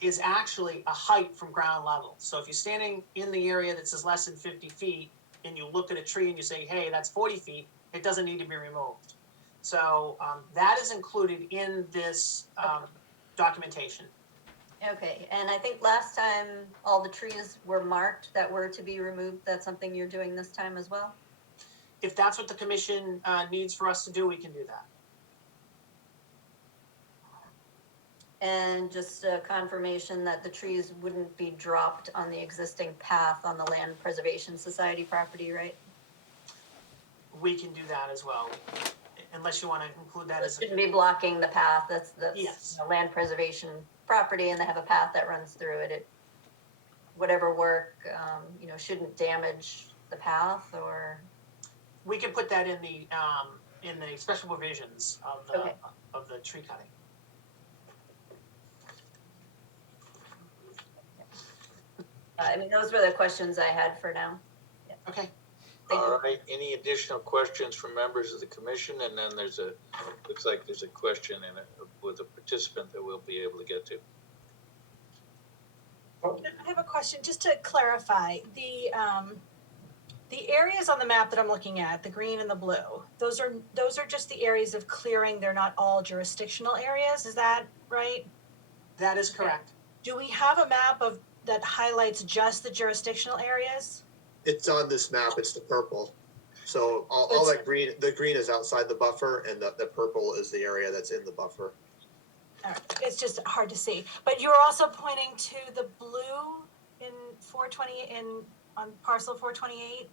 is actually a height from ground level. So if you're standing in the area that says less than 50 feet and you look at a tree and you say, hey, that's 40 feet, it doesn't need to be removed. So that is included in this documentation. Okay, and I think last time all the trees were marked that were to be removed. That's something you're doing this time as well? if that's what the commission needs for us to do, we can do that. And just a confirmation that the trees wouldn't be dropped on the existing path on the Land Preservation Society property, right? We can do that as well, unless you want to include that It as. shouldn't be blocking the path, that's Yes. you know, land preservation property, and they have a path that runs through it. It, whatever work, you know, shouldn't damage the path or, We can put that in the special provisions of the, Okay. of the tree cutting. I mean, those were the questions I had for now. Okay. Thank you. All right, any additional questions from members of the commission? And then looks like there's a question with a participant that we'll be able to get to. I have a question, just to clarify, the areas on the map that I'm looking at, the green and the blue, those are just the areas of clearing, they're not all jurisdictional areas, is that right? That is correct. Do we have a map that highlights just the jurisdictional areas? It's on this map, it's the purple. So all that green, the green is outside the buffer and the purple is the area that's in the buffer. All right, it's just hard to see, but you were also pointing to the blue in 420, on parcel 428,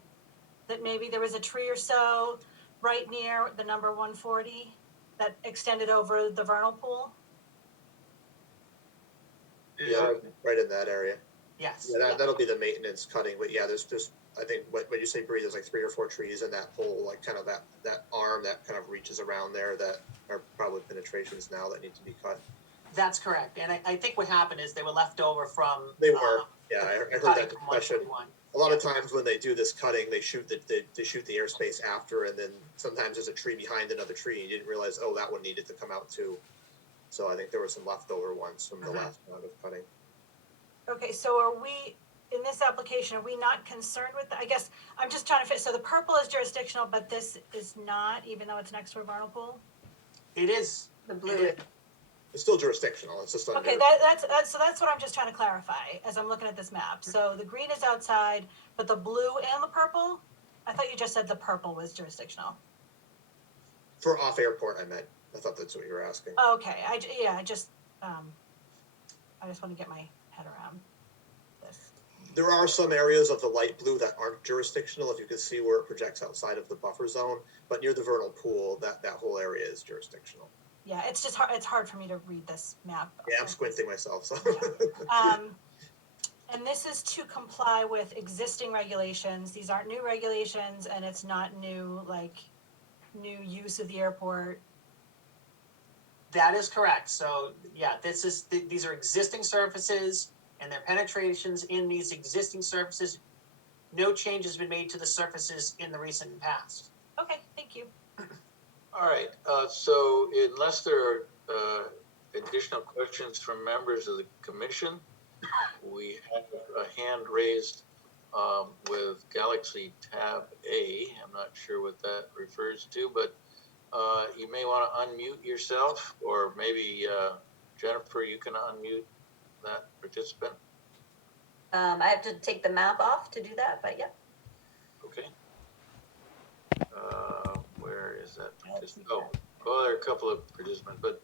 that maybe there was a tree or so right near the number 140 that extended over the vernal pool? Yeah, right in that area. Yes. Yeah, that'll be the maintenance cutting, but yeah, there's I think what you say, Bree, there's like 3 or 4 trees in that whole, like kind of that arm that kind of reaches around there that are probably penetrations now that need to be cut. That's correct. And I think what happened is they were left over from. They were, yeah, I heard cutting that from discussion. 141. A lot of times when they do this cutting, they shoot the airspace after, and then sometimes there's a tree behind another tree, and you didn't realize, oh, that one needed to come out too. So I think there were some leftover ones from the last round of cutting. Okay, so are we, in this application, are we not concerned with that? I guess I'm just trying to fit, so the purple is jurisdictional, but this is not, even though it's next to a vernal pool? It is. The blue, It's still jurisdictional, it's just under. Okay, that's what I'm just trying to clarify as I'm looking at this map. So the green is outside, but the blue and the purple? I thought you just said the purple was jurisdictional. For off airport, I meant. I thought that's what you were asking. Okay, I just want to get my head around this. There are some areas of the light blue that aren't jurisdictional, if you can see where it projects outside of the buffer zone, but near the vernal pool, that whole area is jurisdictional. Yeah, it's just hard, it's hard for me to read this map. Yeah, I'm squinting myself, so. And this is to comply with existing regulations. These aren't new regulations, and it's not new use of the airport. That is correct. So yeah, these are existing surfaces and their penetrations in these existing surfaces. No change has been made to the surfaces in the recent past. Okay, thank you. All right, so unless there are additional questions from members of the commission, we have a hand raised with Galaxy Tab A. I'm not sure what that refers to, but you may want to unmute yourself, or maybe Jennifer, you can unmute that participant. I have to take the map off to do that, but yeah. Okay. Where is that participant? Oh, there are a couple of participants, but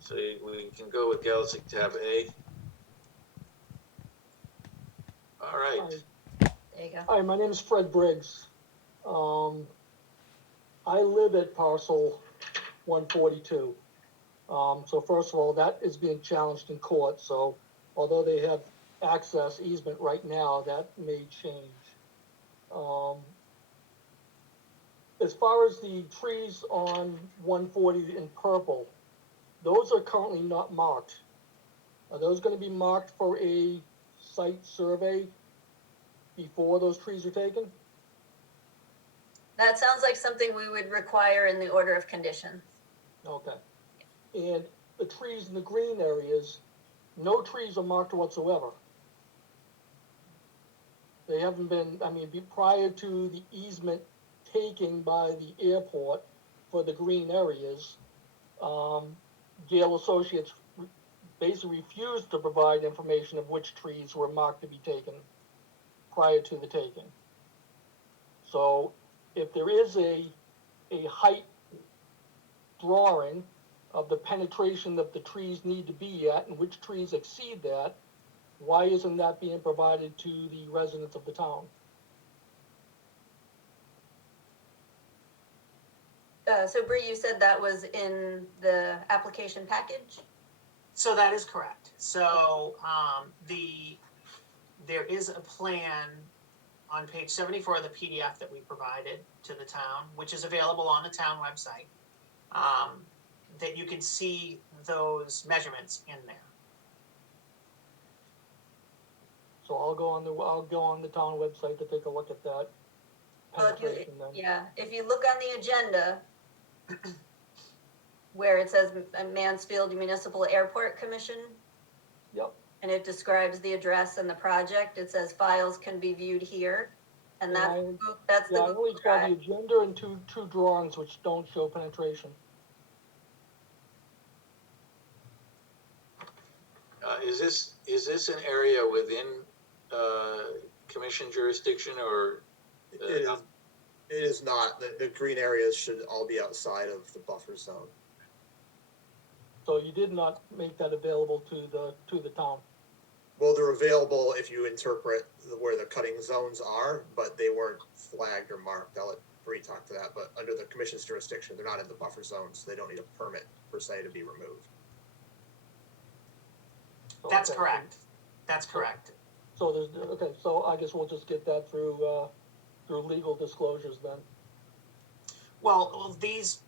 so we can go with Galaxy Tab A. All right. There you go. Hi, my name is Fred Briggs. I live at parcel 142. So first of all, that is being challenged in court. So although they have access easement right now, that may change. As far as the trees on 140 in purple, those are currently not marked. Are those going to be marked for a site survey before those trees are taken? That sounds like something we would require in the order of conditions. Okay. And the trees in the green areas, no trees are marked whatsoever. They haven't been, prior to the easement taking by the airport for the green areas, Gale Associates basically refused to provide information of which trees were marked to be taken prior to the taking. So if there is a height drawing of the penetration that the trees need to be at and which trees exceed that, why isn't that being provided to the residents of the town? So Bree, you said that was in the application package? So that is correct. So, there is a plan on page 74 of the PDF that we provided to the town, which is available on the town website, that you can see those measurements in there. So I'll go on the town website to take a look at that Well, if penetration then. yeah, if you look on the agenda, where it says Mansfield Municipal Airport Commission, Yep, and it describes the address and the project, it says files can be viewed here, and that's yeah, I the only Google saw Drive. the agenda and two drawings which don't show penetration. Is this an area within commission jurisdiction or? It is not. The green areas should all be outside of the buffer zone. So you did not make that available to the town. Well, they're available if you interpret where the cutting zones are, but they weren't flagged or marked. I'll let Bree talk to that, but under the commission's jurisdiction, they're not in the buffer zone, so they don't need a permit per se to be removed. So, That's okay. correct. That's correct. So there's, okay, so I guess we'll just get that through legal disclosures then. Well, these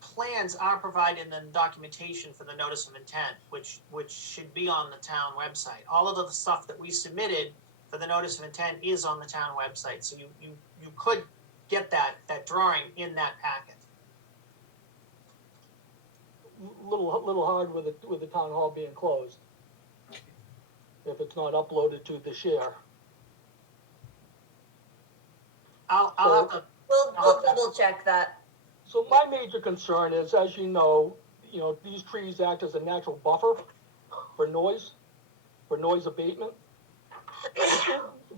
plans are provided in the documentation for the notice of intent, which should be on the town website. All of the stuff that we submitted for the notice of intent is on the town website, so you could get that drawing in that packet. Little hard with the town hall being closed. If it's not uploaded to the share. I'll have to. We'll double check that. So my major concern is, as you know, these trees act as a natural buffer for noise abatement.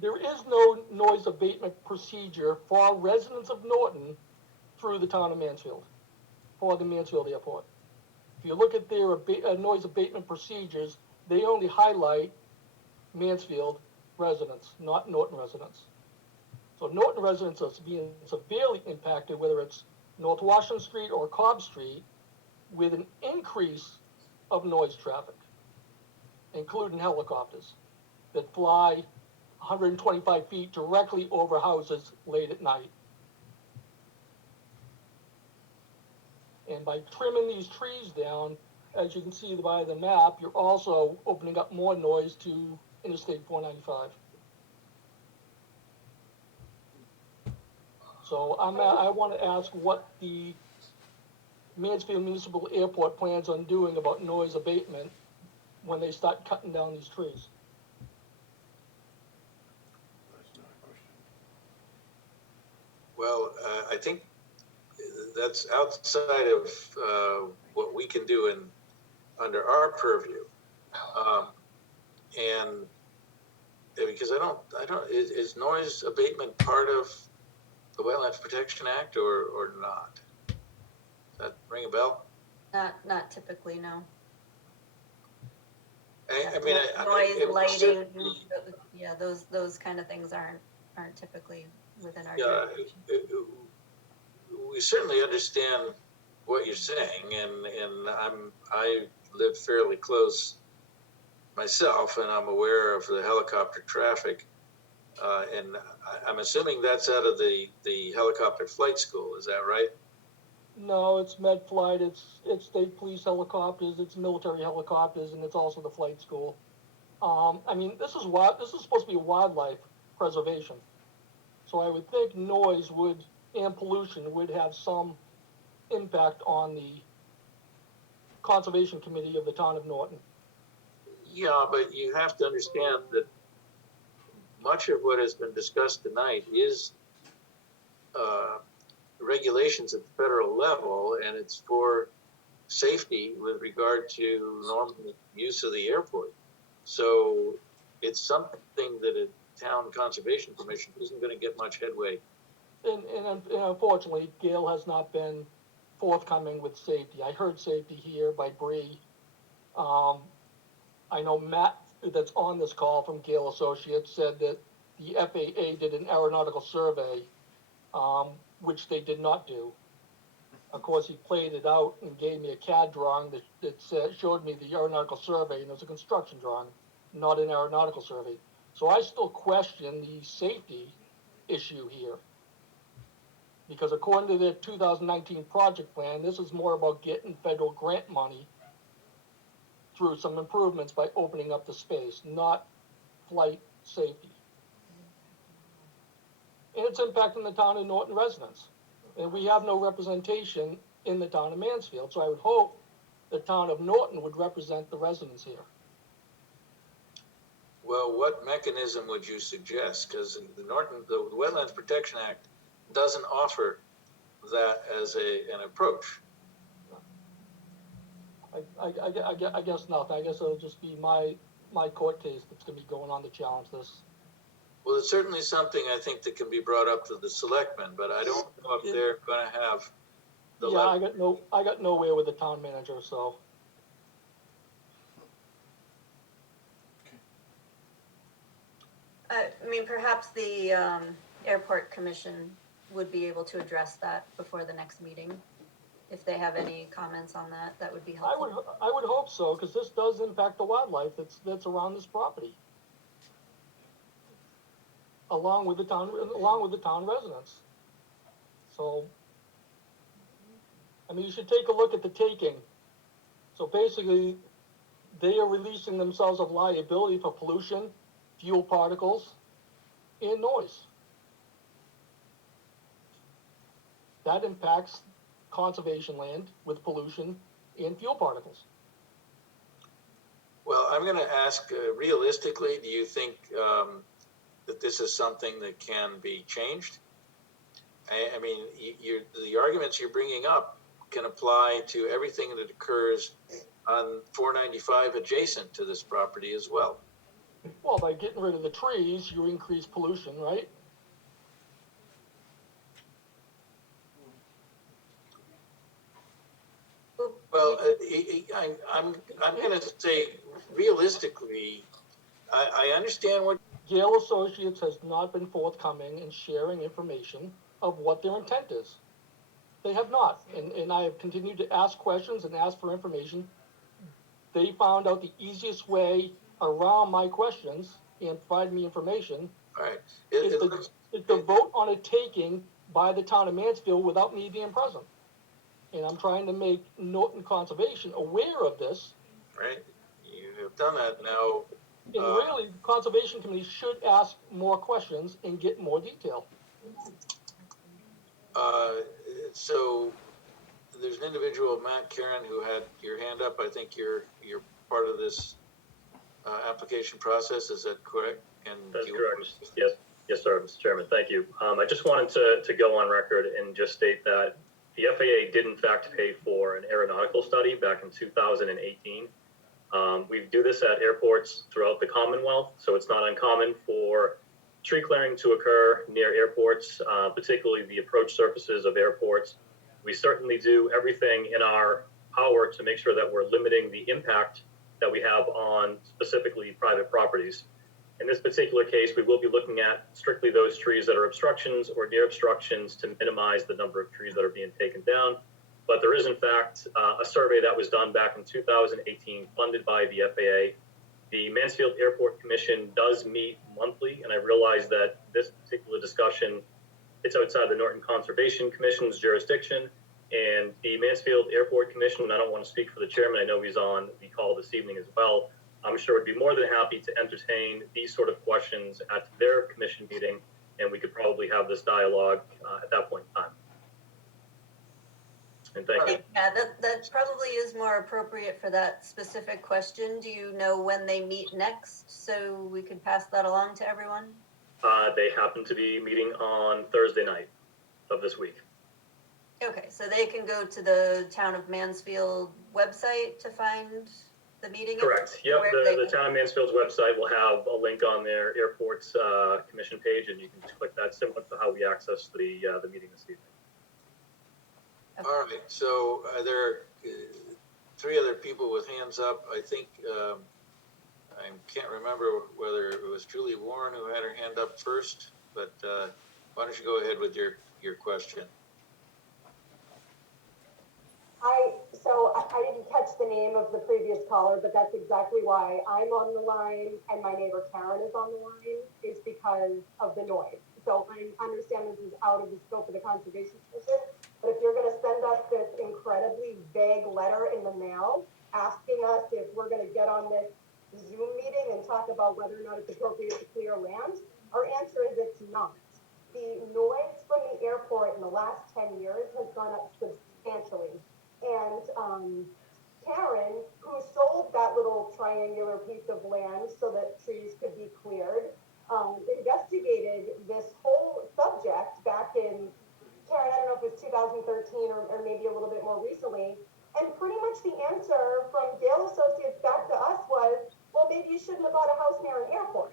There is no noise abatement procedure for residents of Norton through the town of Mansfield, for the Mansfield Airport. If you look at their noise abatement procedures, they only highlight Mansfield residents, not Norton residents. So Norton residents are being severely impacted, whether it's North Washington Street or Cobb Street, with an increase of noise traffic, including helicopters that fly 125 feet directly over houses late at night. And by trimming these trees down, as you can see by the map, you're also opening up more noise to Interstate 495. So I want to ask what the Mansfield Municipal Airport plans on doing about noise abatement when they start cutting down these trees. Well, I think that's outside of what we can do under our purview. And because I don't, is noise abatement part of the Wetlands Protection Act or not? Does that ring a bell? Not typically, no. Noise, lighting, yeah, those kind of things aren't typically within our jurisdiction. We certainly understand what you're saying, and I live fairly close myself, and I'm aware of the helicopter traffic, and I'm assuming that's out of the helicopter flight school. Is that right? No, it's med flight, it's state police helicopters, it's military helicopters, and it's also the flight school. I mean, this is supposed to be wildlife preservation. So I would think noise and pollution would have some impact on the Conservation Committee of the town of Norton. Yeah, but you have to understand that much of what has been discussed tonight is regulations at the federal level, and it's for safety with regard to normal use of the airport. So it's something that a town conservation commission isn't going to get much headway and unfortunately, Gail has not been forthcoming with safety. I heard safety here by Bree. I know Matt, that's on this call from Gale Associates, said that the FAA did an aeronautical survey, which they did not do. Of course, he played it out and gave me a CAD drawing that showed me the aeronautical survey, and it was a construction drawing, not an aeronautical survey. So I still question the safety issue here. Because according to the 2019 project plan, this is more about getting federal grant money through some improvements by opening up the space, not flight safety. And it's impacting the town of Norton residents. And we have no representation in the town of Mansfield, so I would hope the town of Norton would represent the residents here. Well, what mechanism would you suggest? Because the Wetlands Protection Act doesn't offer that as an approach. I guess nothing. I guess it'll just be my court case that's gonna be going on to challenge this. Well, it's certainly something I think that can be brought up to the selectmen, but I don't know if they're gonna have the Yeah, I got nowhere with the town manager, so. I mean, perhaps the airport commission would be able to address that before the next meeting. If they have any comments on that, that would be helpful. I would hope so, because this does impact the wildlife that's around this property. Along with the town residents. So, I mean, you should take a look at the taking. So basically, they are releasing themselves of liability for pollution, fuel particles, and noise. That impacts conservation land with pollution and fuel particles. Well, I'm going to ask, realistically, do you think that this is something that can be changed? I mean, the arguments you're bringing up can apply to everything that occurs on 495 adjacent to this property as well. Well, by getting rid of the trees, you increase pollution, right? Well, I'm going to say, realistically, I understand what Gale Associates has not been forthcoming in sharing information of what their intent is. They have not, and I have continued to ask questions and ask for information. They found out the easiest way around my questions and provided me information. All right. It's the vote on a taking by the town of Mansfield without me being present. And I'm trying to make Norton Conservation aware of this. Right. You have done that now. And really, the Conservation Committee should ask more questions and get more detail. So there's an individual, Matt Karen, who had your hand up. I think you're part of this application process. Is that correct? And that's correct. Yes, sir, Mr. Chairman. Thank you. I just wanted to go on record and just state that the FAA did in fact pay for an aeronautical study back in 2018. We do this at airports throughout the Commonwealth, so it's not uncommon for tree clearing to occur near airports, particularly the approach surfaces of airports. We certainly do everything in our power to make sure that we're limiting the impact that we have on specifically private properties. In this particular case, we will be looking at strictly those trees that are obstructions or near obstructions to minimize the number of trees that are being taken down. But there is, in fact, a survey that was done back in 2018, funded by the FAA. The Mansfield Airport Commission does meet monthly, and I realize that this particular discussion, it's outside the Norton Conservation Commission's jurisdiction, and the Mansfield Airport Commission, and I don't want to speak for the chairman, I know he's on the call this evening as well, I'm sure would be more than happy to entertain these sort of questions at their commission meeting, and we could probably have this dialogue at that point in time. And thank you. Yeah, that probably is more appropriate for that specific question. Do you know when they meet next, so we could pass that along to everyone? They happen to be meeting on Thursday night of this week. Okay, so they can go to the Town of Mansfield website to find the meeting? Correct. Yep, where they- the town of Mansfield's website will have a link on their airport's commission page, and you can just click that, similar to how we access the meeting this evening. All right, so there are three other people with hands up. I think, I can't remember whether it was Julie Warren who had her hand up first, but why don't you go ahead with your question? I didn't catch the name of the previous caller, but that's exactly why I'm on the line and my neighbor Karen is on the line, is because of the noise. So I understand this is out of the scope of the Conservation Commission, but if you're gonna send us this incredibly vague letter in the mail, asking us if we're gonna get on this Zoom meeting and talk about whether or not it's appropriate to clear land, our answer is it's not. The noise from the airport in the last 10 years has gone up substantially. And Karen, who sold that little triangular piece of land so that trees could be cleared, investigated this whole subject back in, Karen, I don't know if it was 2013 or maybe a little bit more recently, and pretty much the answer from Gale Associates back to us was, well, maybe you shouldn't have bought a house near an airport.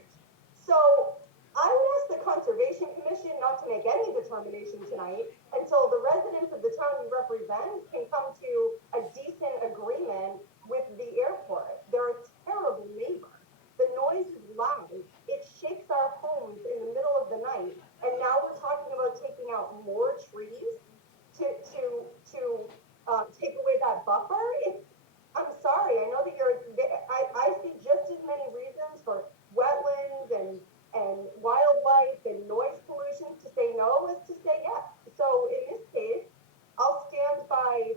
So I would ask the Conservation Commission not to make any determination tonight until the residents of the town you represent can come to a decent agreement with the airport. They're a terrible neighbor. The noise is loud. It shakes our homes in the middle of the night. And now we're talking about taking out more trees to take away that buffer. I'm sorry. I know that I see just as many reasons for wetlands and wildlife and noise pollution to say no as to say yes. So in this case, I'll stand by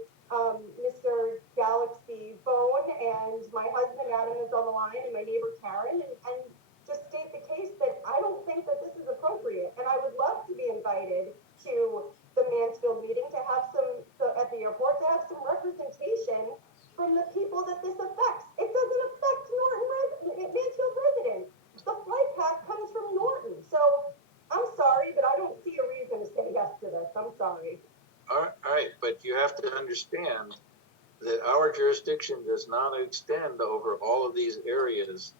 Mr. Galaxy Phone, and my husband Adam is on the line, and my neighbor Karen, and just state the case that I don't think that this is appropriate. And I would love to be invited to the Mansfield meeting to have at the airport, to have some representation from the people that this affects. It doesn't affect Mansfield residents. The flight path comes from Norton. So I'm sorry, but I don't see a reason to say yes to this. I'm sorry. All right, but you have to understand that our jurisdiction does not extend over all of these areas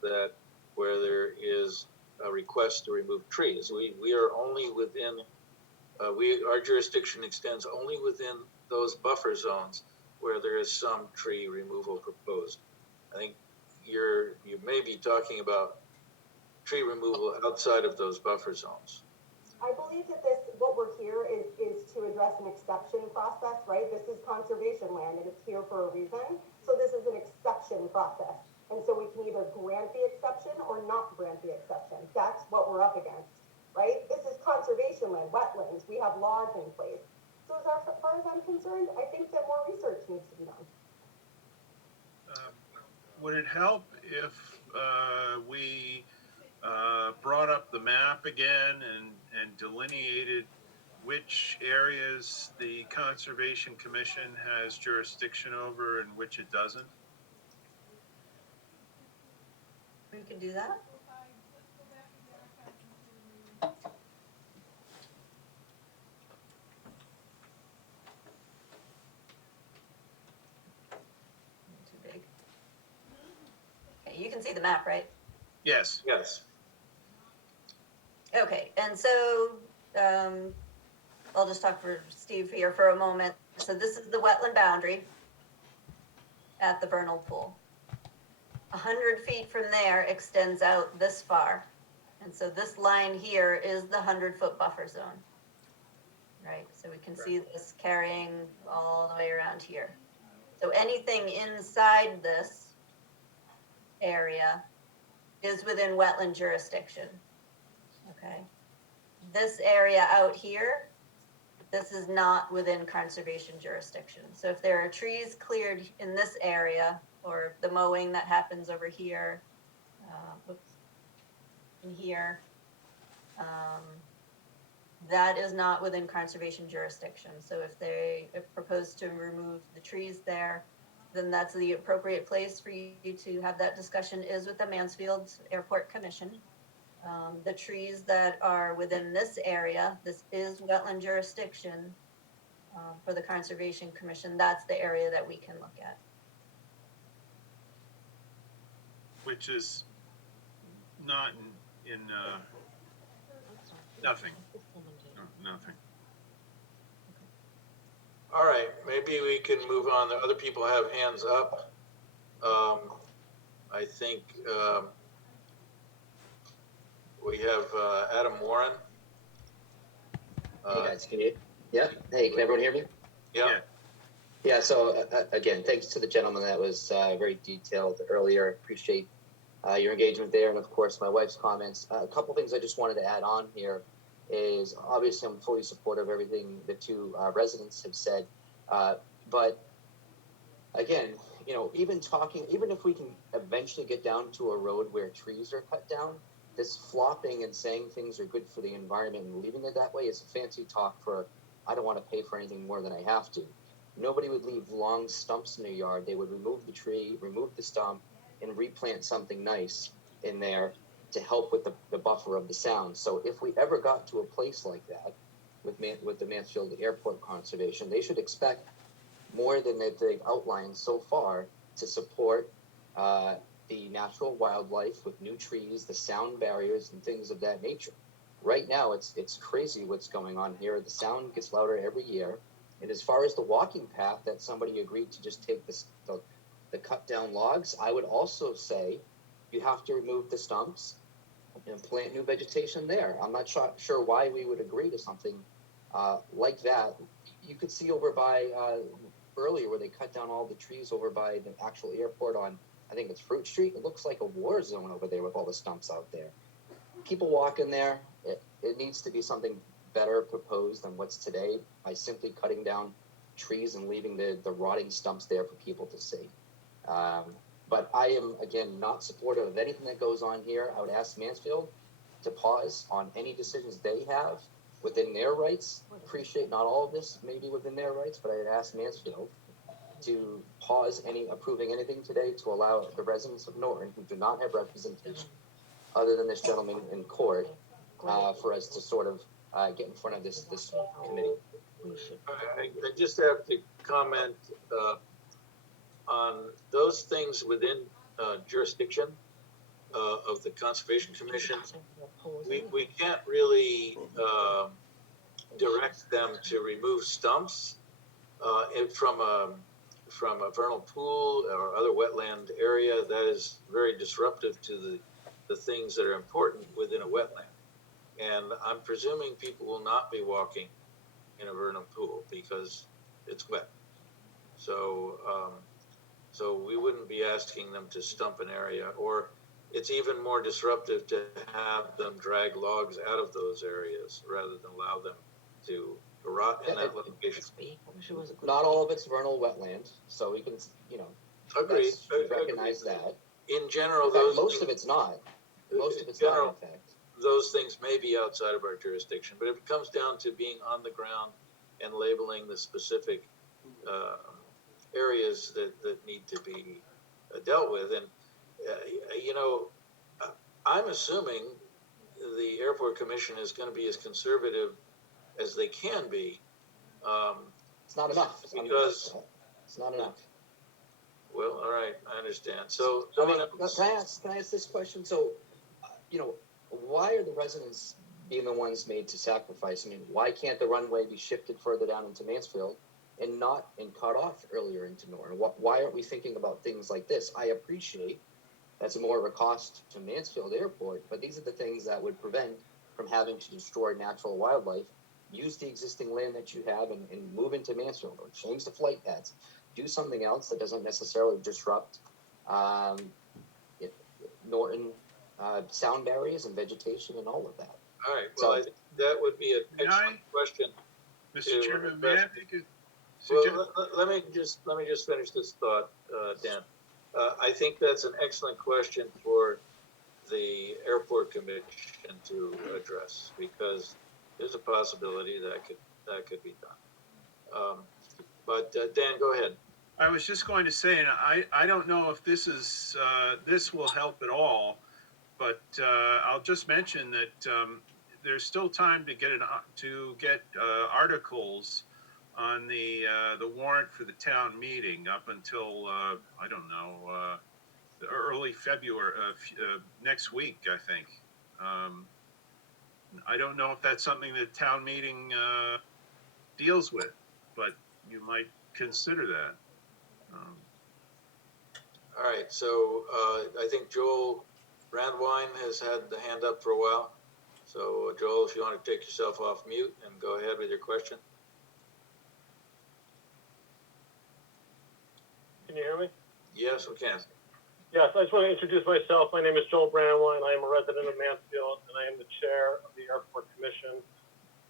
where there is a request to remove trees. We are only within, our jurisdiction extends only within those buffer zones where there is some tree removal proposed. I think you may be talking about tree removal outside of those buffer zones. I believe that what we're here is to address an exception process, right? This is conservation land and it's here for a reason. So this is an exception process. And so we can either grant the exception or not grant the exception. That's what we're up against, right? This is conservation land, wetlands. We have laws in place. So as far as I'm concerned, I think that more research needs to be done. Would it help if we brought up the map again and delineated which areas the Conservation Commission has jurisdiction over and which it doesn't? We can do that. Too big. Okay, you can see the map, right? Yes. Yes. Okay, and so I'll just talk for Steve here for a moment. So this is the wetland boundary at the vernal pool. 100 feet from there extends out this far. And so this line here is the 100-foot buffer zone, right? So we can see this carrying all the way around here. So anything inside this area is within wetland jurisdiction. Okay, this area out here, this is not within conservation jurisdiction. So if there are trees cleared in this area, or the mowing that happens over here, in here, that is not within conservation jurisdiction. So if they propose to remove the trees there, then that's the appropriate place for you to have that discussion is with the Mansfield Airport Commission. The trees that are within this area, this is wetland jurisdiction for the Conservation Commission. That's the area that we can look at. which is not in nothing. No, nothing. All right, maybe we can move on. The other people have hands up. I think we have Adam Warren. Hey guys, can you? Yeah. Hey, can everyone hear me? Yeah. Yeah. So again, thanks to the gentleman that was very detailed earlier. Appreciate your engagement there, and of course my wife's comments. A couple things I just wanted to add on here is obviously I'm fully supportive of everything the two residents have said, but again, you know, even if we can eventually get down to a road where trees are cut down, this flopping and saying things are good for the environment and leaving it that way is a fancy talk for, I don't want to pay for anything more than I have to. Nobody would leave long stumps in their yard. They would remove the tree, remove the stump, and replant something nice in there to help with the buffer of the sound. So if we ever got to a place like that with the Mansfield Airport Conservation, they should expect more than they've outlined so far to support the natural wildlife with new trees, the sound barriers, and things of that nature. Right now, it's crazy what's going on here. The sound gets louder every year. And as far as the walking path that somebody agreed to just take the cut down logs, I would also say you have to remove the stumps and plant new vegetation there. I'm not sure why we would agree to something like that. You could see over by earlier where they cut down all the trees over by the actual airport on, I think it's Fruit Street. It looks like a war zone over there with all the stumps out there. People walk in there. It needs to be something better proposed than what's today by simply cutting down trees and leaving the rotting stumps there for people to see. But I am, again, not supportive of anything that goes on here. I would ask Mansfield to pause on any decisions they have within their rights. Appreciate not all of this maybe within their rights, but I'd ask Mansfield to pause approving anything today to allow the residents of Norton who do not have representation other than this gentleman in court for us to sort of get in front of this committee. I just have to comment on those things within jurisdiction of the Conservation Commission. We can't really direct them to remove stumps from a vernal pool or other wetland area. That is very disruptive to the things that are important within a wetland. And I'm presuming people will not be walking in a vernal pool because it's wet. So we wouldn't be asking them to stump an area, or it's even more disruptive to have them drag logs out of those areas rather than allow them to rot in that location. Not all of it's vernal wetland, so we can, Agreed. Recognize that. In general, most of it's not. Most of it's not, in fact. Those things may be outside of our jurisdiction, but if it comes down to being on the ground and labeling the specific areas that need to be dealt with, and I'm assuming the Airport Commission is going to be as conservative as they can be. It's not enough. Because it's not enough. Well, all right, I understand. So, can I ask this question? So, why are the residents being the ones made to sacrifice? I mean, why can't the runway be shifted further down into Mansfield and cut off earlier into Norton? Why aren't we thinking about things like this? I appreciate that's more of a cost to Mansfield Airport, but these are the things that would prevent from having to destroy natural wildlife. Use the existing land that you have and move into Mansfield, or change the flight paths. Do something else that doesn't necessarily disrupt Norton sound barriers and vegetation and all of that. All right. Well, I think that would be an excellent question. Mr. Chairman, may I make a suggestion? Well, let me just finish this thought, Dan. I think that's an excellent question for the Airport Commission to address, because there's a possibility that could be done. But Dan, go ahead. I was just going to say, and I don't know if this will help at all, but I'll just mention that there's still time to get articles on the warrant for the town meeting up until I don't know, early February, next week, I think. I don't know if that's something that town meeting deals with, but you might consider that. All right, so I think Joel Brandwine has had the hand up for a while. So Joel, if you want to take yourself off mute and go ahead with your question. Can you hear me? Yes, we can. Yes, I just want to introduce myself. My name is Joel Brandwine. I am a resident of Mansfield, and I am the chair of the Airport Commission.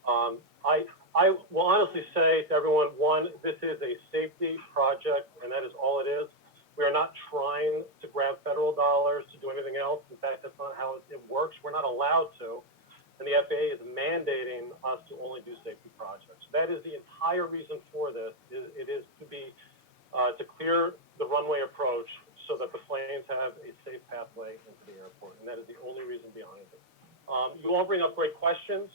I will honestly say to everyone, one, this is a safety project, and that is all it is. We are not trying to grab federal dollars to do anything else. In fact, that's not how it works. We're not allowed to. And the FAA is mandating us to only do safety projects. That is the entire reason for this. It is to be to clear the runway approach so that the planes have a safe pathway into the airport, and that is the only reason behind it. You all bring up great questions.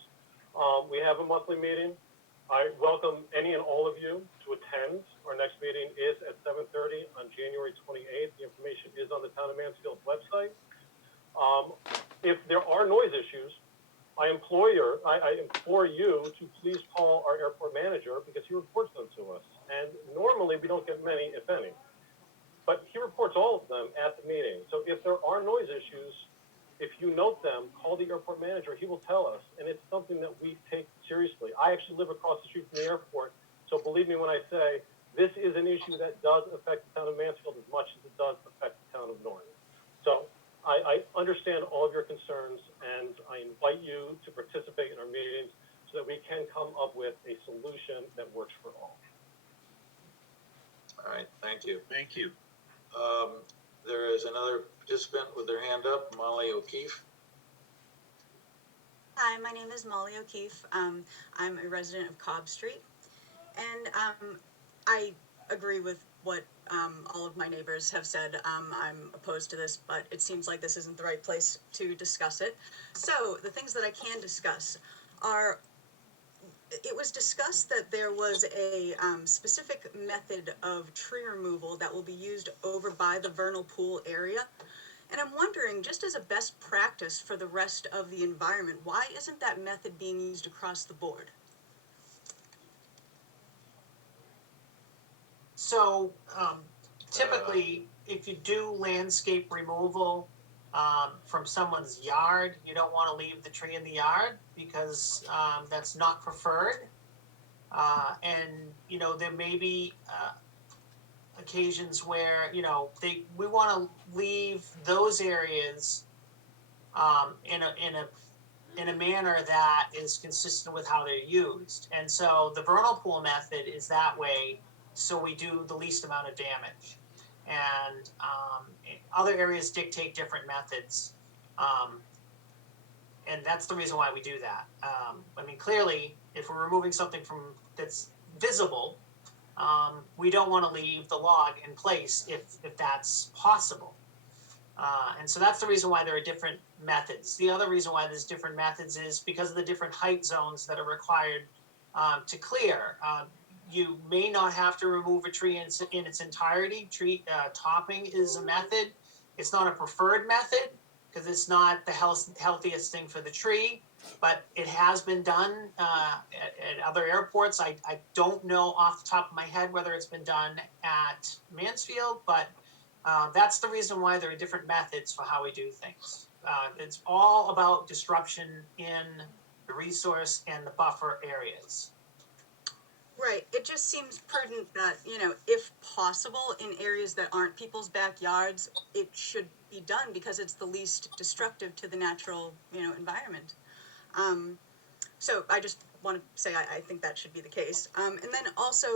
We have a monthly meeting. I welcome any and all of you to attend. Our next meeting is at 7:30 on January 28th. The information is on the Town of Mansfield website. If there are noise issues, I implore you to please call our airport manager because he reports them to us. And normally we don't get many, if any. But he reports all of them at the meeting. So if there are noise issues, if you note them, call the airport manager. He will tell us. And it's something that we take seriously. I actually live across the street from the airport. So believe me when I say this is an issue that does affect the town of Mansfield as much as it does affect the town of Norton. So I understand all of your concerns, and I invite you to participate in our meetings so that we can come up with a solution that works for all. All right, thank you. Thank you. There is another participant with their hand up, Molly O'Keefe. Hi, my name is Molly O'Keefe. I'm a resident of Cobb Street, and I agree with what all of my neighbors have said. I'm opposed to this, but it seems like this isn't the right place to discuss it. So the things that I can discuss are, it was discussed that there was a specific method of tree removal that will be used over by the vernal pool area. And I'm wondering, just as a best practice for the rest of the environment, why isn't that method being used across the board? So typically, if you do landscape removal from someone's yard, you don't want to leave the tree in the yard because that's not preferred. And, you know, there may be occasions where, you know, we want to leave those areas in a manner that is consistent with how they're used. And so the vernal pool method is that way, so we do the least amount of damage. And other areas dictate different methods. And that's the reason why we do that. I mean, clearly, if we're removing something that's visible, we don't want to leave the log in place if that's possible. And so that's the reason why there are different methods. The other reason why there's different methods is because of the different height zones that are required to clear. You may not have to remove a tree in its entirety. Tree topping is a method. It's not a preferred method because it's not the healthiest thing for the tree, but it has been done at other airports. I don't know off the top of my head whether it's been done at Mansfield, but that's the reason why there are different methods for how we do things. It's all about disruption in the resource and the buffer areas. Right. It just seems prudent that, you know, if possible, in areas that aren't people's backyards, it should be done because it's the least destructive to the natural, you know, environment. So I just want to say I think that should be the case. And then also,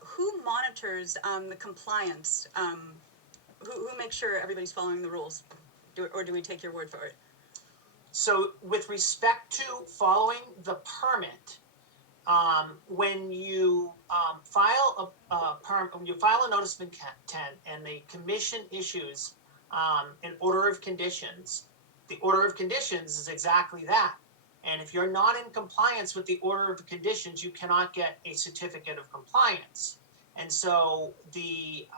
who monitors the compliance? Who makes sure everybody's following the rules? Or do we take your word for it? So with respect to following the permit, when you file a notice of intent and the commission issues an order of conditions, the order of conditions is exactly that. And if you're not in compliance with the order of conditions, you cannot get a certificate of compliance. And so the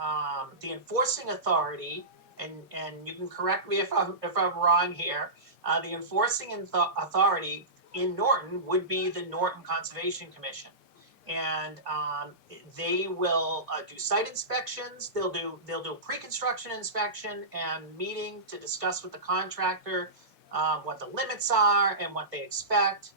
enforcing authority and you can correct me if I'm wrong here, the enforcing authority in Norton would be the Norton Conservation Commission. And they will do site inspections. They'll do pre-construction inspection and meeting to discuss with the contractor what the limits are and what they expect.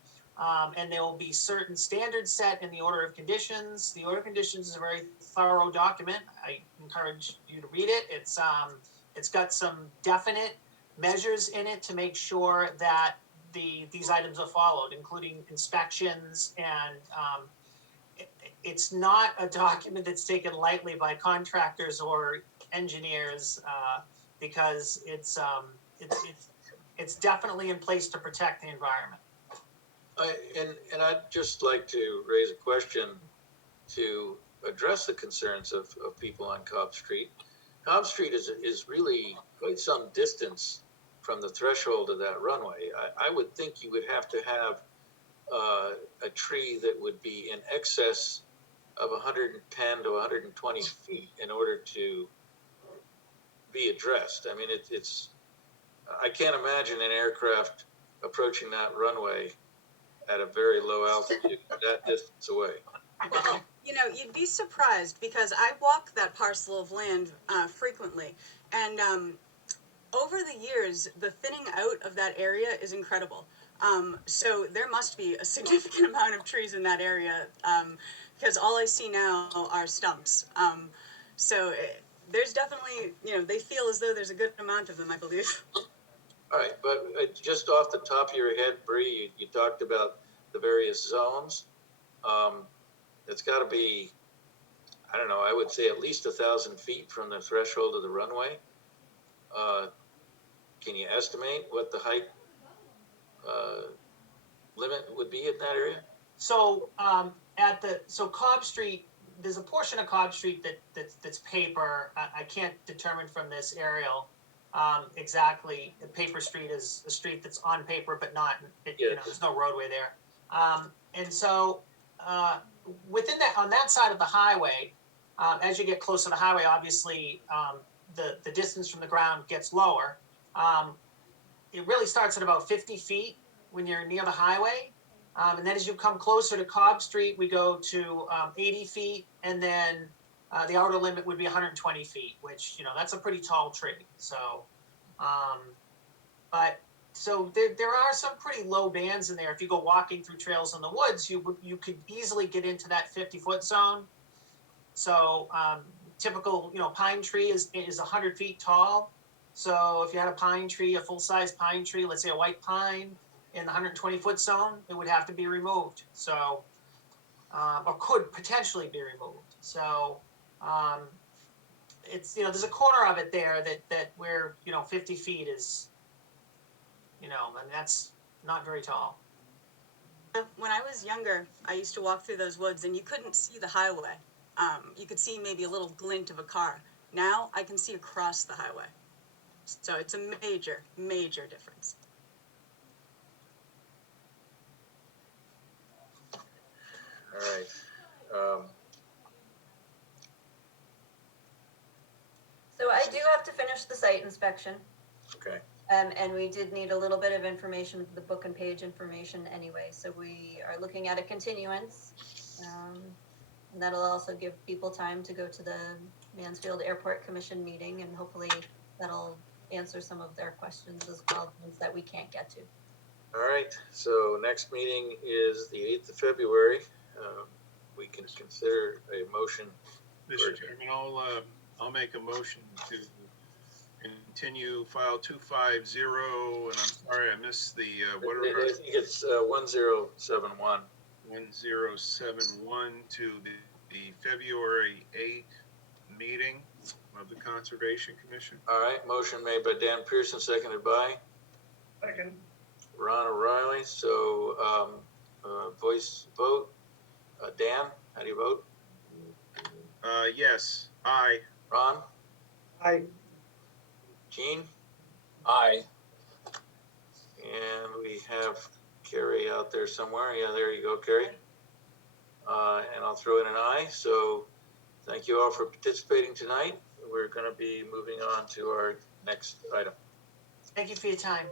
And there will be certain standards set in the order of conditions. The order of conditions is a very thorough document. I encourage you to read it. It's got some definite measures in it to make sure that these items are followed, including inspections, and it's not a document that's taken lightly by contractors or engineers because it's definitely in place to protect the environment. And I'd just like to raise a question to address the concerns of people on Cobb Street. Cobb Street is really quite some distance from the threshold of that runway. I would think you would have to have a tree that would be in excess of 110 to 120 feet in order to be addressed. I mean, I can't imagine an aircraft approaching that runway at a very low altitude that distance away. Well, you'd be surprised because I walk that parcel of land frequently, and over the years, the thinning out of that area is incredible. So there must be a significant amount of trees in that area because all I see now are stumps. There's definitely, they feel as though there's a good amount of them, I believe. All right, but just off the top of your head, Bree, you talked about the various zones. It's got to be, I don't know, I would say at least 1,000 feet from the threshold of the runway. Can you estimate what the height limit would be in that area? So Cobb Street, there's a portion of Cobb Street that's paper. I can't determine from this aerial exactly. Paper Street is a street that's on paper, but not, there's no roadway there. And so within that, on that side of the highway, as you get closer to the highway, obviously the distance from the ground gets lower. It really starts at about 50 feet when you're near the highway. And then as you come closer to Cobb Street, we go to 80 feet, and then the outer limit would be 120 feet, which, that's a pretty tall tree. So, so there are some pretty low bands in there. If you go walking through trails in the woods, you could easily get into that 50-foot zone. So typical, pine tree is 100 feet tall. So if you had a pine tree, a full-size pine tree, let's say a white pine, in the 120-foot zone, it would have to be removed. So, or could potentially be removed. So, it's, there's a corner of it there that where, 50 feet is, and that's not very tall. When I was younger, I used to walk through those woods and you couldn't see the highway. You could see maybe a little glint of a car. Now I can see across the highway. So it's a major, major difference. All right. So I do have to finish the site inspection. Okay. And we did need a little bit of information, the book and page information anyway. So we are looking at a continuance. And that'll also give people time to go to the Mansfield Airport Commission meeting, and hopefully that'll answer some of their questions as well, ones that we can't get to. All right. So next meeting is the 8th of February. We can consider a motion. Mr. Chairman, I'll make a motion to continue file 250, and I'm sorry I missed the I think it's 1071. 1071 to the February 8th meeting of the Conservation Commission. All right. Motion made by Dan Pearson, seconded by Second. Ron O'Reilly. So voice vote. Dan, how do you vote? Yes. Aye. Ron? Aye. Gene? Aye. And we have Carrie out there somewhere. Yeah, there you go, Carrie. And I'll throw in an aye. So thank you all for participating tonight. We're going to be moving on to our next item. Thank you for your time.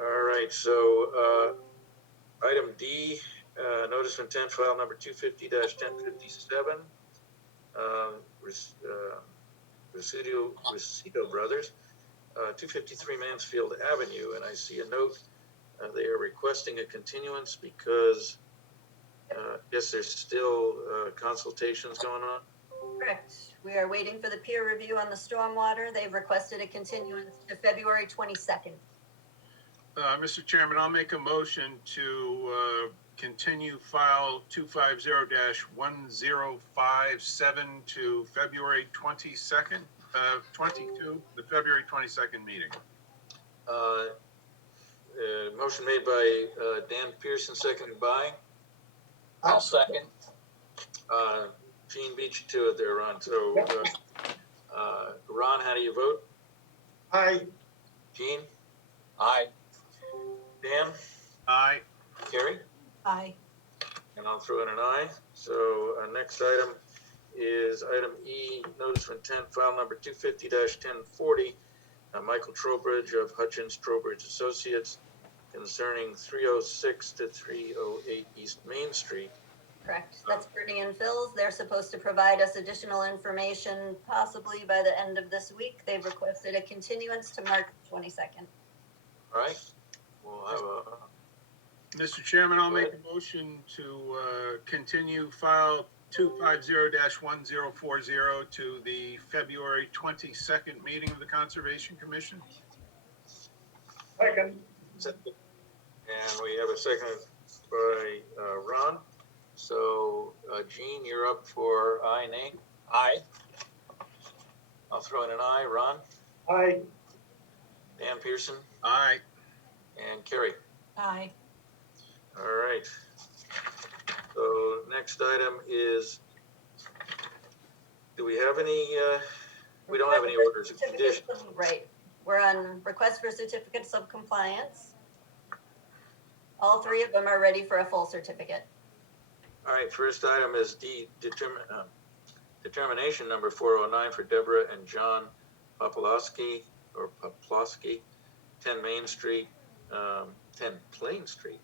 All right, so, item D, notice of intent file number 250-1057. Resido Brothers, 253 Mansfield Avenue, and I see a note, they are requesting a continuance because, yes, there's still, consultations going on. Correct. We are waiting for the peer review on the stormwater. They've requested a continuance to February 22nd. Mr. Chairman, I'll make a motion to continue file 250-1057 to February 22nd, 22, the February 22nd meeting. Motion made by Dan Pearson, seconded by? I'll second. Gene beat you to it there, Ron. So, Ron, how do you vote? Aye. Gene? Aye. Dan? Aye. Carrie? Aye. And I'll throw in an aye. So our next item is item E, notice of intent, file number 250-1040, Michael Trowbridge of Hutchins Trowbridge Associates concerning 306 to 308 East Main Street. Correct. That's Brittany and Phil's. They're supposed to provide us additional information possibly by the end of this week. They've requested a continuance to March 22nd. All right. We'll have a... Mr. Chairman, I'll make a motion to continue file 250-1040 to the February 22nd meeting of the Conservation Commission. Second. And we have a second by Ron. So, Gene, you're up for aye, nay? Aye. I'll throw in an aye. Ron? Aye. Dan Pearson? Aye. And Carrie? Aye. All right. So next item is, do we have any, we don't have any orders of condition. Right. We're on request for certificates of compliance. All three of them are ready for a full certificate. All right, first item is determination number 409 for Deborah and John Poplowski, 10 Main Street, 10 Plain Street,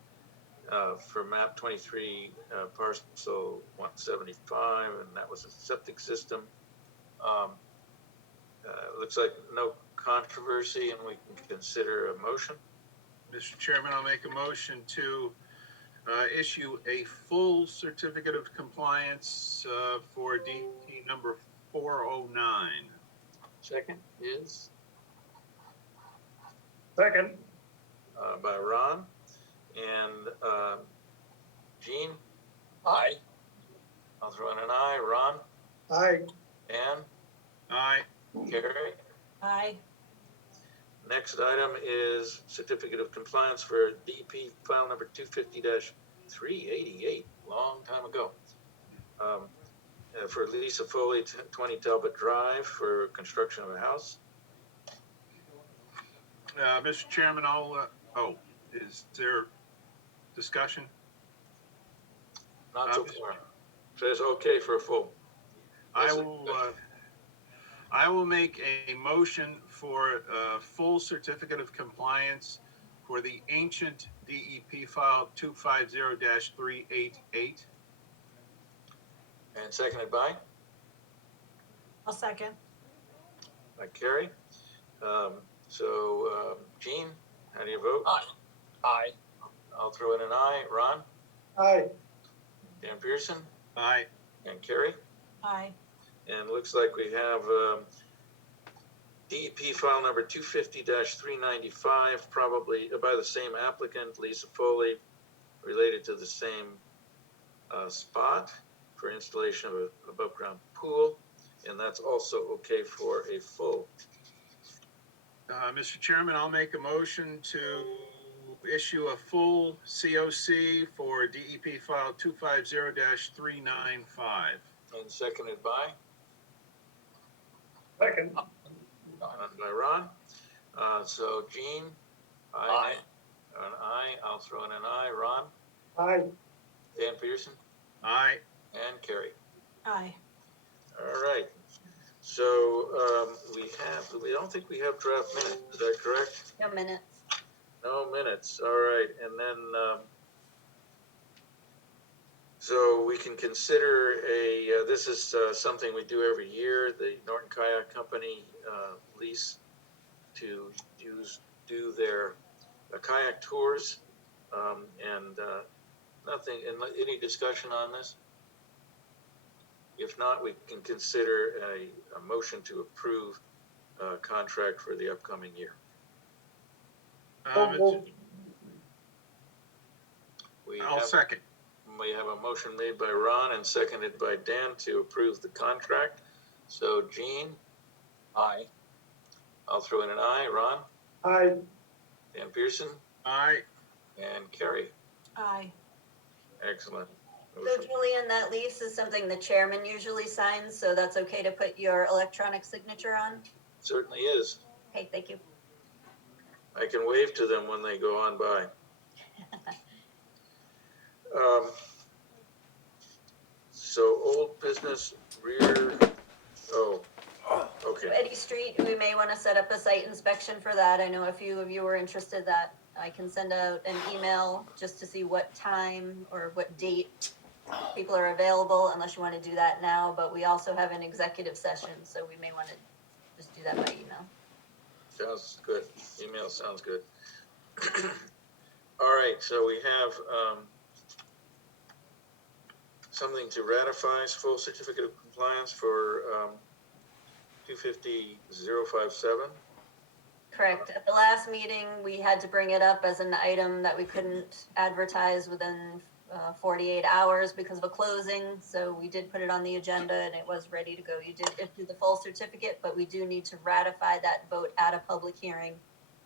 for map 23, parcel 175, and that was a septic system. Looks like no controversy, and we can consider a motion. Mr. Chairman, I'll make a motion to issue a full certificate of compliance for DT number 409. Second is? Second. By Ron. And Gene? Aye. I'll throw in an aye. Ron? Aye. Ann? Aye. Carrie? Aye. Next item is certificate of compliance for DEP file number 250-388, long time ago. For Lisa Foley, 20 Talbot Drive for construction of a house. Mr. Chairman, is there discussion? Not so far. Says okay for a full. I will make a motion for a full certificate of compliance for the ancient DEP file 250-388. And seconded by? I'll second. By Carrie. Gene, how do you vote? Aye. Aye. I'll throw in an aye. Ron? Aye. Dan Pearson? Aye. And Carrie? Aye. And it looks like we have DEP file number 250-395, probably by the same applicant, Lisa Foley, related to the same spot for installation of an above-ground pool, and that's also okay for a full. Mr. Chairman, I'll make a motion to issue a full COC for DEP file 250-395. And seconded by? Second. By Ron. So Gene? Aye. An aye. I'll throw in an aye. Ron? Aye. Dan Pearson? Aye. And Carrie? Aye. All right. So, we don't think we have draft minutes, is that correct? No minutes. No minutes, all right, and then, so we can consider this is something we do every year, the Norton Kayak Company lease to do their kayak tours, and nothing, and any discussion on this? If not, we can consider a motion to approve a contract for the upcoming year. I'll second. We have a motion made by Ron and seconded by Dan to approve the contract. So Gene? Aye. I'll throw in an aye. Ron? Aye. Dan Pearson? Aye. And Carrie? Aye. Excellent. So Julian, that lease is something the chairman usually signs, so that's okay to put your electronic signature on? Certainly is. Okay, thank you. I can wave to them when they go on by. So old business rear, okay. Eddy Street, we may want to set up a site inspection for that. I know a few of you were interested that I can send out an email just to see what time or what date people are available, unless you want to do that now, but we also have an executive session, so we may want to just do that by email. Sounds good. Email sounds good. All right, so we have something to ratify, full certificate of compliance for 250057. Correct. At the last meeting, we had to bring it up as an item that we couldn't advertise within 48 hours because of a closing. So we did put it on the agenda and it was ready to go. You did issue the full certificate, but we do need to ratify that vote at a public hearing,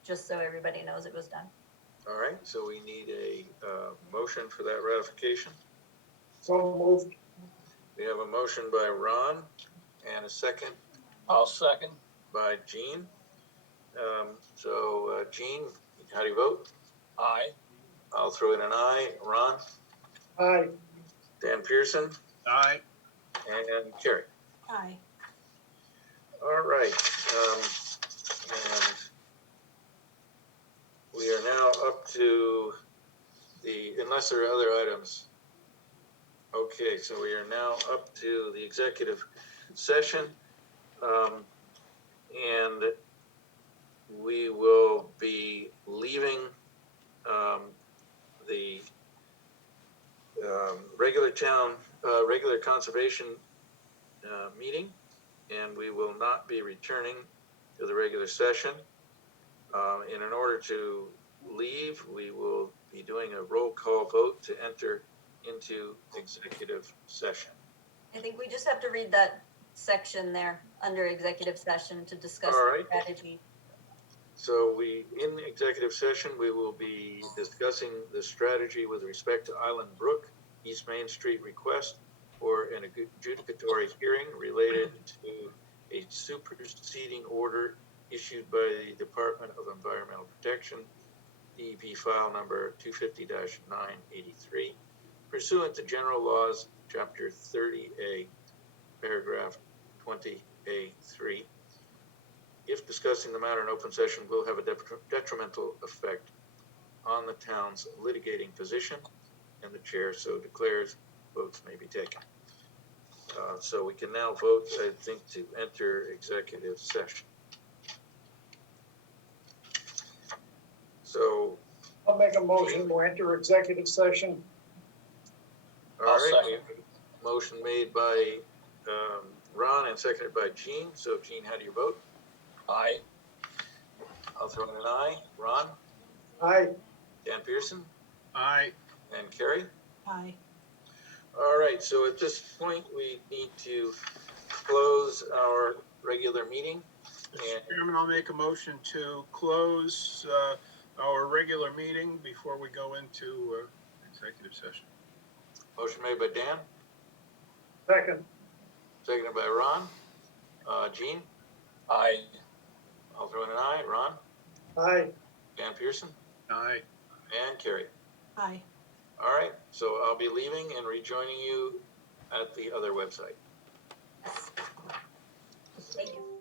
just so everybody knows it was done. All right, so we need a motion for that ratification. So moved. We have a motion by Ron and a second. I'll second. By Gene. Gene, how do you vote? Aye. I'll throw in an aye. Ron? Aye. Dan Pearson? Aye. And Carrie? Aye. All right. And we are now up to unless there are other items. Okay, so we are now up to the executive session. And we will be leaving the regular conservation meeting, and we will not be returning to the regular session. And in order to leave, we will be doing a roll call vote to enter into executive session. I think we just have to read that section there under executive session to discuss All the right. strategy. So in the executive session, we will be discussing the strategy with respect to Island Brook, East Main Street request for an adjudicatory hearing related to a superseding order issued by the Department of Environmental Protection, DEP file number 250-983, pursuant to General Laws, Chapter 30A, Paragraph 20A3. If discussing the matter in open session will have a detrimental effect on the town's litigating position, and the chair so declares, votes may be taken. So we can now vote, I think, to enter executive session. So I'll make a motion to enter executive session. all right, we have a motion made by Ron and seconded by Gene. So Gene, how do you vote? Aye. I'll throw in an aye. Ron? Aye. Dan Pearson? Aye. And Carrie? Aye. All right, so at this point, we need to close our regular meeting. Mr. Chairman, I'll make a motion to close our regular meeting before we go into executive session. Motion made by Dan, Second. seconded by Ron. Gene? Aye. I'll throw in an aye. Ron? Aye. Dan Pearson? Aye. And Carrie. Aye. All right, so I'll be leaving and rejoining you at the other website. Thank you.